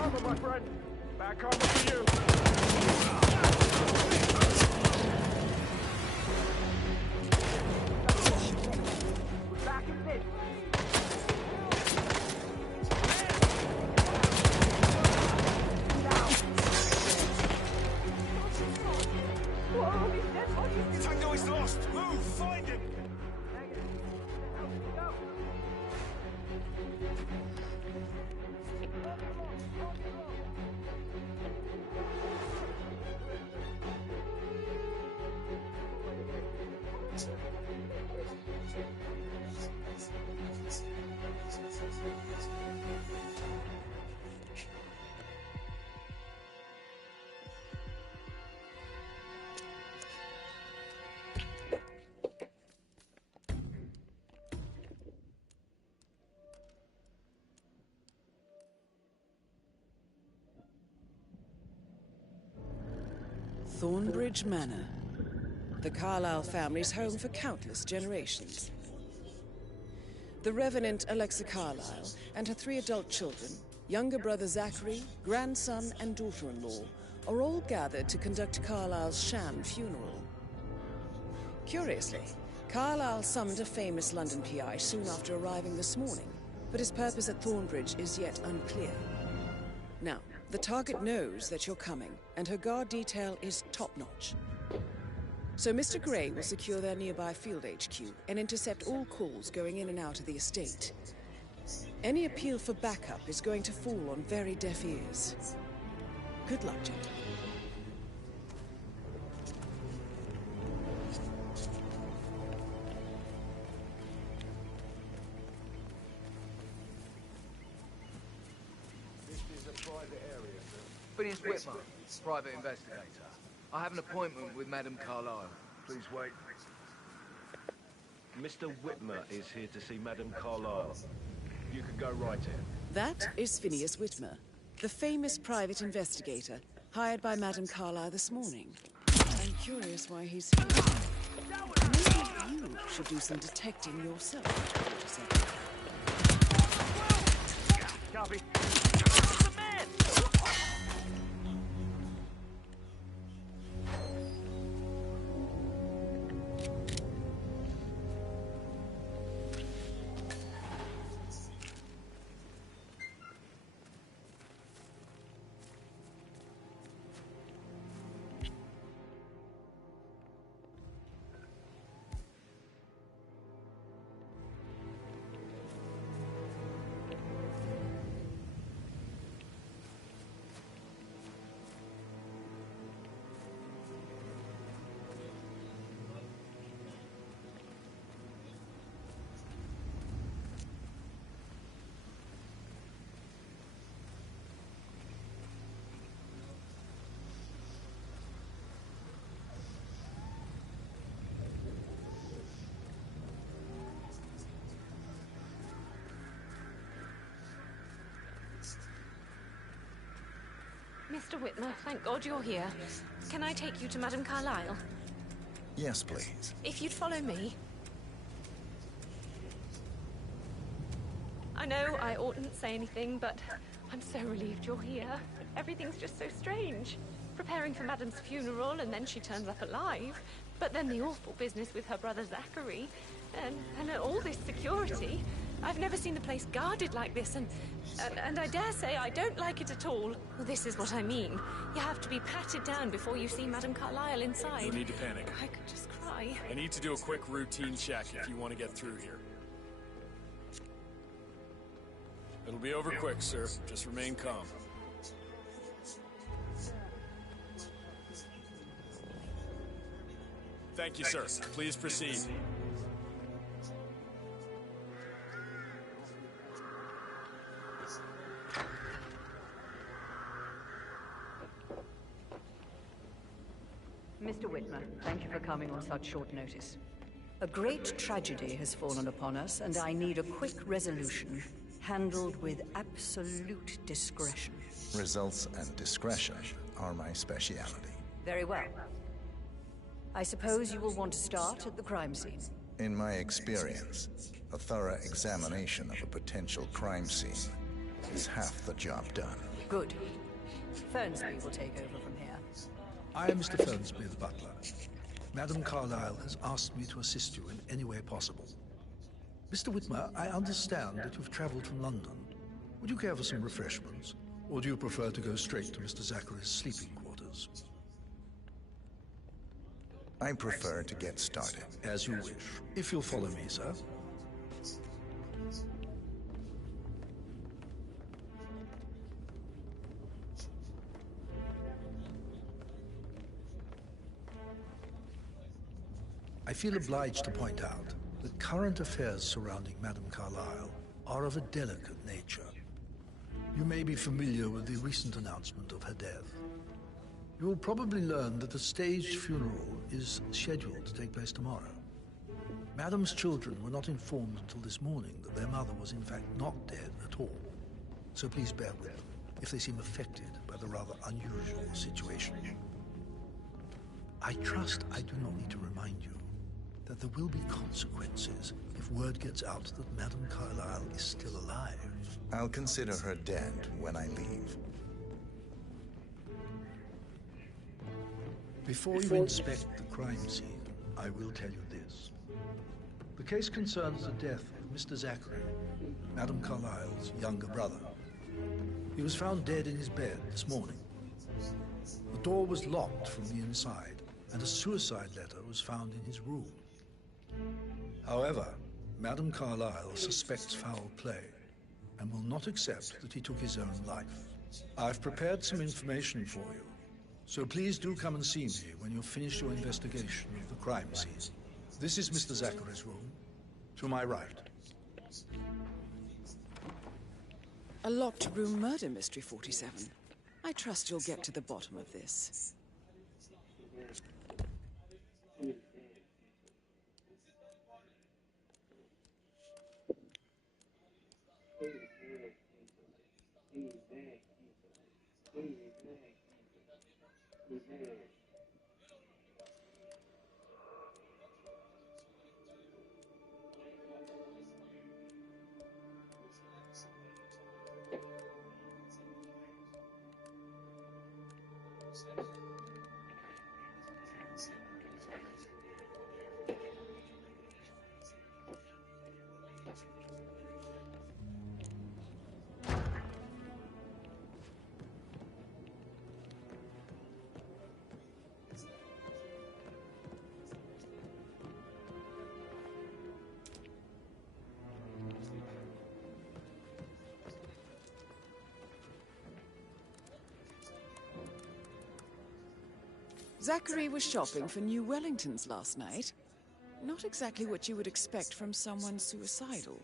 Karma, my friend. Bad karma for you. We're back in this. Tango is lost. Move, find him. Thank you. Thornbridge Manor, the Carlyle family's home for countless generations. The Revenant Alexa Carlyle and her 3 adult children, younger brother Zachary, grandson and daughter-in-law, are all gathered to conduct Carlyle's sham funeral. Curiously, Carlyle summoned a famous London PI soon after arriving this morning, but his purpose at Thornbridge is yet unclear. Now, the target knows that you're coming, and her guard detail is top-notch. So Mr. Gray will secure their nearby field HQ and intercept all calls going in and out of the estate. Any appeal for backup is going to fall on very deaf ears. Good luck, gentlemen. Phineas Whitmer, private investigator. I have an appointment with Madame Carlyle. Please wait. Mr. Whitmer is here to see Madame Carlyle. You can go right in. That is Phineas Whitmer, the famous private investigator hired by Madame Carlyle this morning. I'm curious why he's here. Maybe you should do some detecting yourself. Copy. Mr. Whitmer, thank God you're here. Can I take you to Madame Carlyle? Yes, please. If you'd follow me. I know I oughtn't say anything, but I'm so relieved you're here. Everything's just so strange. Preparing for Madame's funeral, and then she turns up alive. But then the awful business with her brother Zachary, and all this security. I've never seen the place guarded like this, and I dare say I don't like it at all. Well, this is what I mean. You have to be patted down before you see Madame Carlyle inside. No need to panic. I could just cry. I need to do a quick routine check if you want to get through here. It'll be over quick, sir. Just remain calm. Thank you, sir. Please proceed. Mr. Whitmer, thank you for coming on such short notice. A great tragedy has fallen upon us, and I need a quick resolution, handled with absolute discretion. Results and discretion are my speciality. Very well. I suppose you will want to start at the crime scene. In my experience, a thorough examination of a potential crime scene is half the job done. Good. Fernsby will take over from here. I am Mr. Fernsby, the butler. Madame Carlyle has asked me to assist you in any way possible. Mr. Whitmer, I understand that you've traveled from London. Would you care for some refreshments? Or do you prefer to go straight to Mr. Zachary's sleeping quarters? I prefer to get started. As you wish. If you'll follow me, sir. I feel obliged to point out that current affairs surrounding Madame Carlyle are of a delicate nature. You may be familiar with the recent announcement of her death. You will probably learn that a staged funeral is scheduled to take place tomorrow. Madame's children were not informed until this morning that their mother was in fact not dead at all. So please bear with them if they seem affected by the rather unusual situation. I trust I do not need to remind you that there will be consequences if word gets out that Madame Carlyle is still alive. I'll consider her dead when I leave. Before you inspect the crime scene, I will tell you this. The case concerns the death of Mr. Zachary, Madame Carlyle's younger brother. He was found dead in his bed this morning. The door was locked from the inside, and a suicide letter was found in his room. However, Madame Carlyle suspects foul play and will not accept that he took his own life. I've prepared some information for you, so please do come and see me when you've finished your investigation of the crime scene. This is Mr. Zachary's room, to my right. A locked room murder mystery, 47. I trust you'll get to the bottom of this. Zachary was shopping for new Wellingtons last night. Not exactly what you would expect from someone suicidal.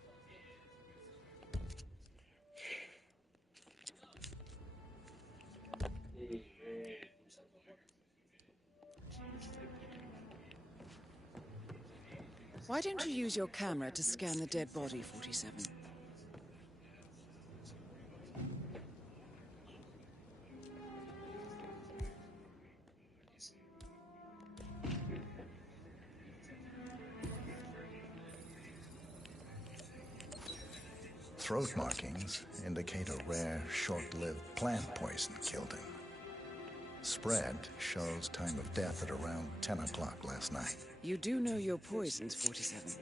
Why don't you use your camera to scan the dead body, 47? Throat markings indicate a rare, short-lived plant poison killed him. Spread shows time of death at around 10 o'clock last night. You do know your poisons, 47.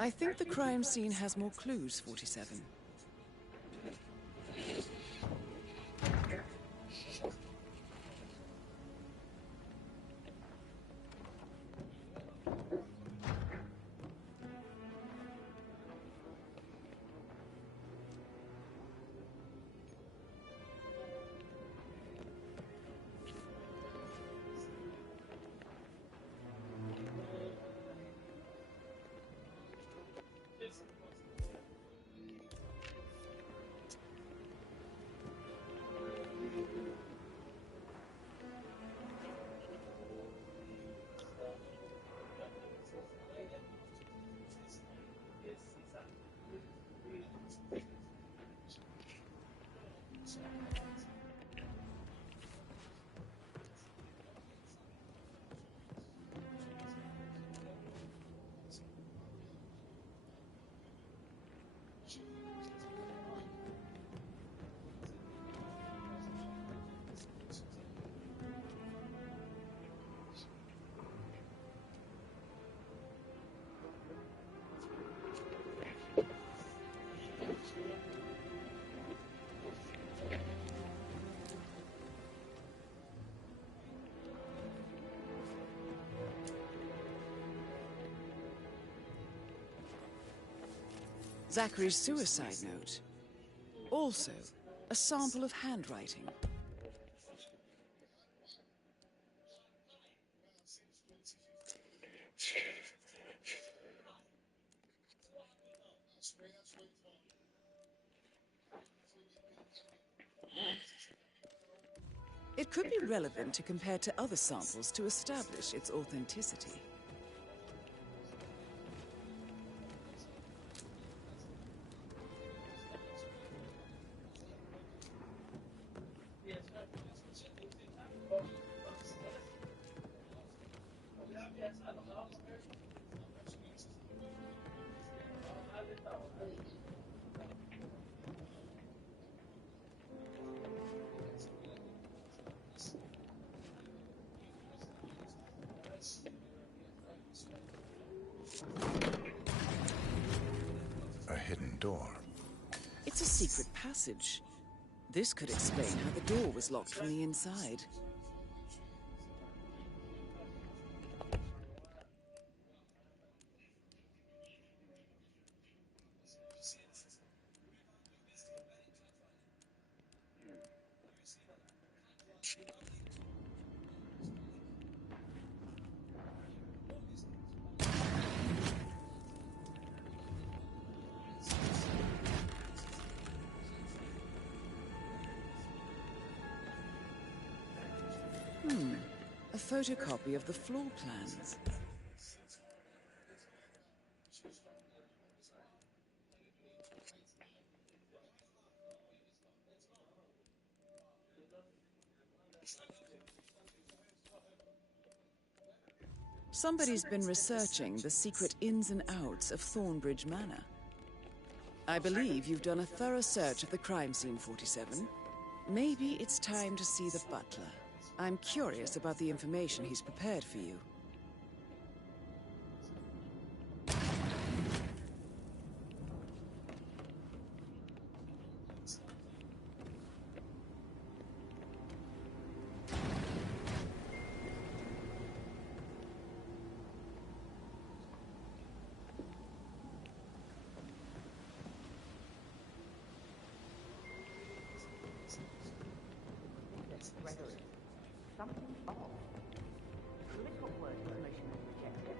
I think the crime scene has more clues, 47. Zachary's suicide note. Also, a sample of handwriting. It could be relevant to compare to other samples to establish its authenticity. A hidden door. It's a secret passage. This could explain how the door was locked from the inside. A photocopy of the floor plans. Somebody's been researching the secret ins and outs of Thornbridge Manor. I believe you've done a thorough search of the crime scene, 47. Maybe it's time to see the butler. I'm curious about the information he's prepared for you. Something's off. Political word promotion was rejected.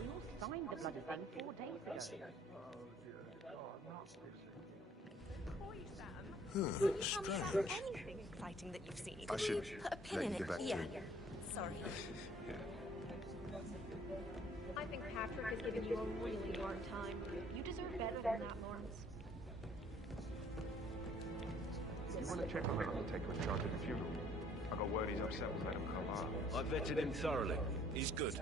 We all signed the bloody thing 4 days ago. Hmm, strange. Anything exciting that you've seen? I should Put a pin let in you it. get back to Yeah. it. Sorry. I think Patrick has given you a really hard time. You deserve better than that, Lawrence. You want to check on the undertaker in charge of the funeral? I got word he's upset with Madame Carlyle. I vetted him thoroughly. He's good.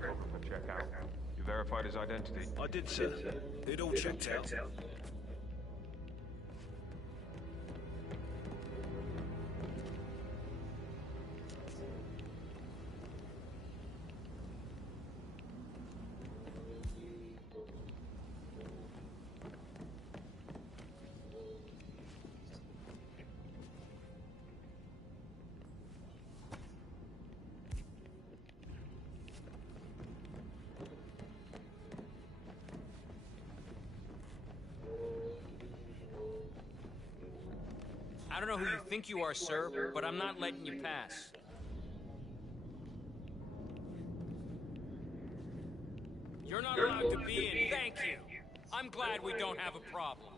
Photographer check out. You verified his identity? I did, sir. It all checked out. I don't know who you think you are, sir, but I'm not letting you pass. You're not allowed to be in. Thank you. I'm glad we don't have a problem.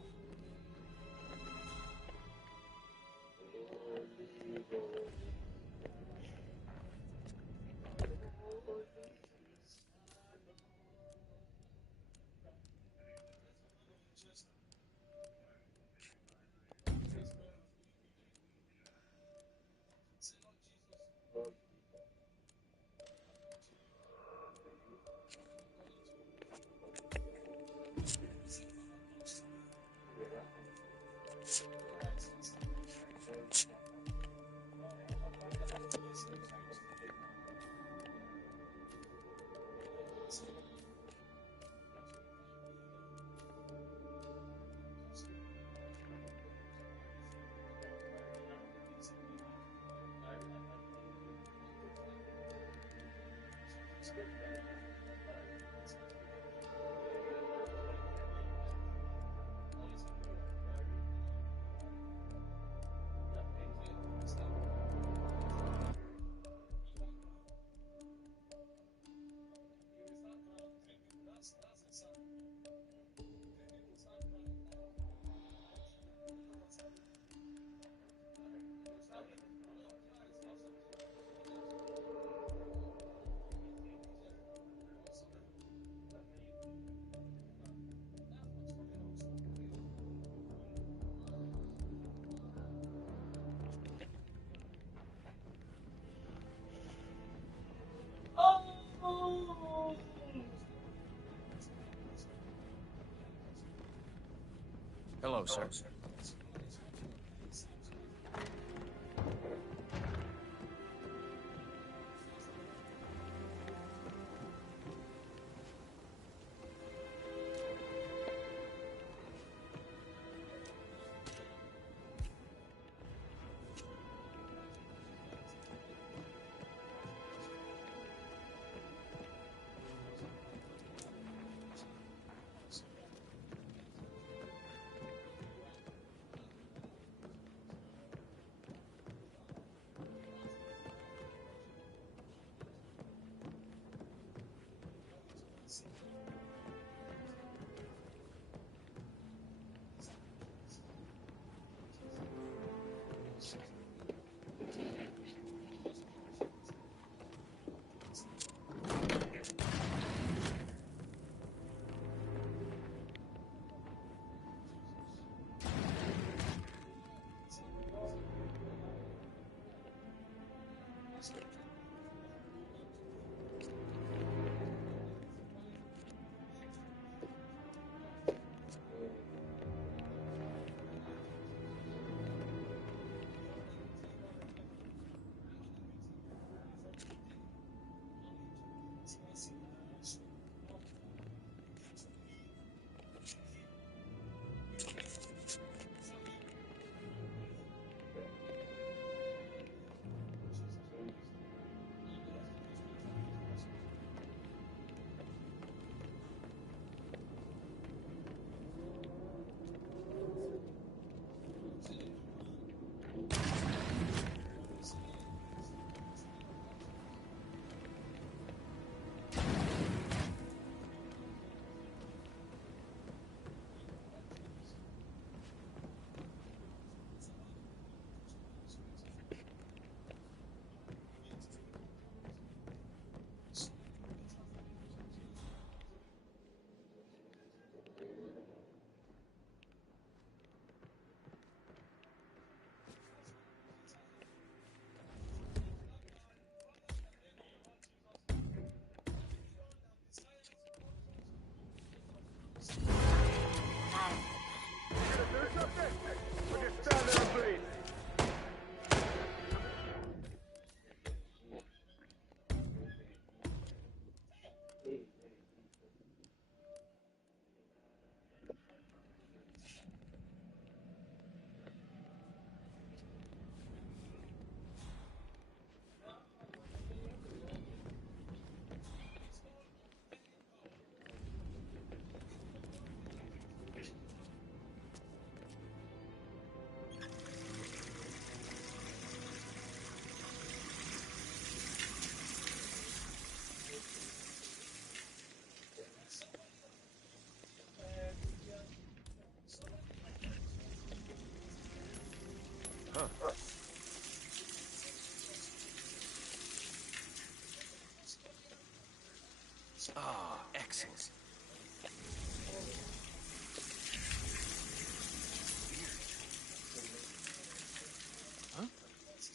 Hello, sir. Ah, excellent. Huh?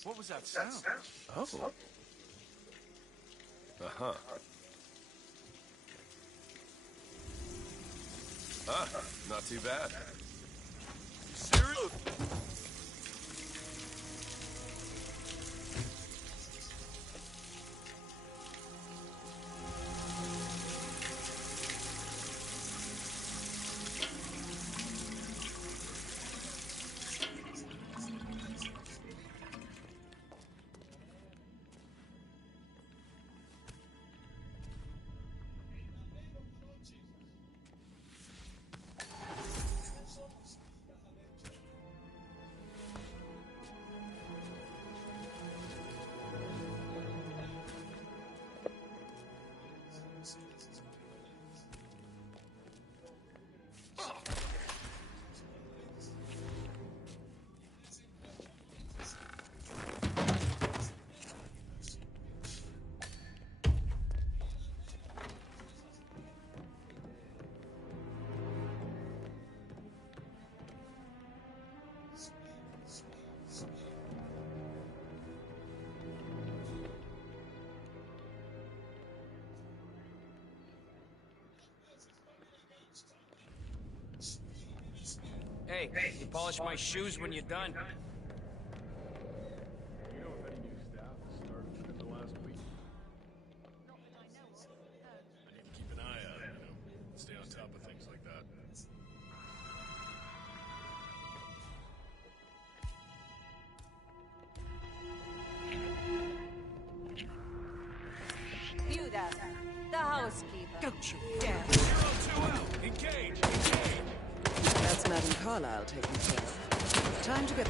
What was that sound? Oh. Uh-huh. Ah, not too bad. Serious? Hey, you polish my shoes when you're done. Do you know if any new staff has started within the last week? Not that I know of. No. I need to keep an eye out, stay on top of things like that. You there, the housekeeper. Don't you dare. 0-2 out. Engage! Engage! That's Madame Carlyle taking care of. Time to get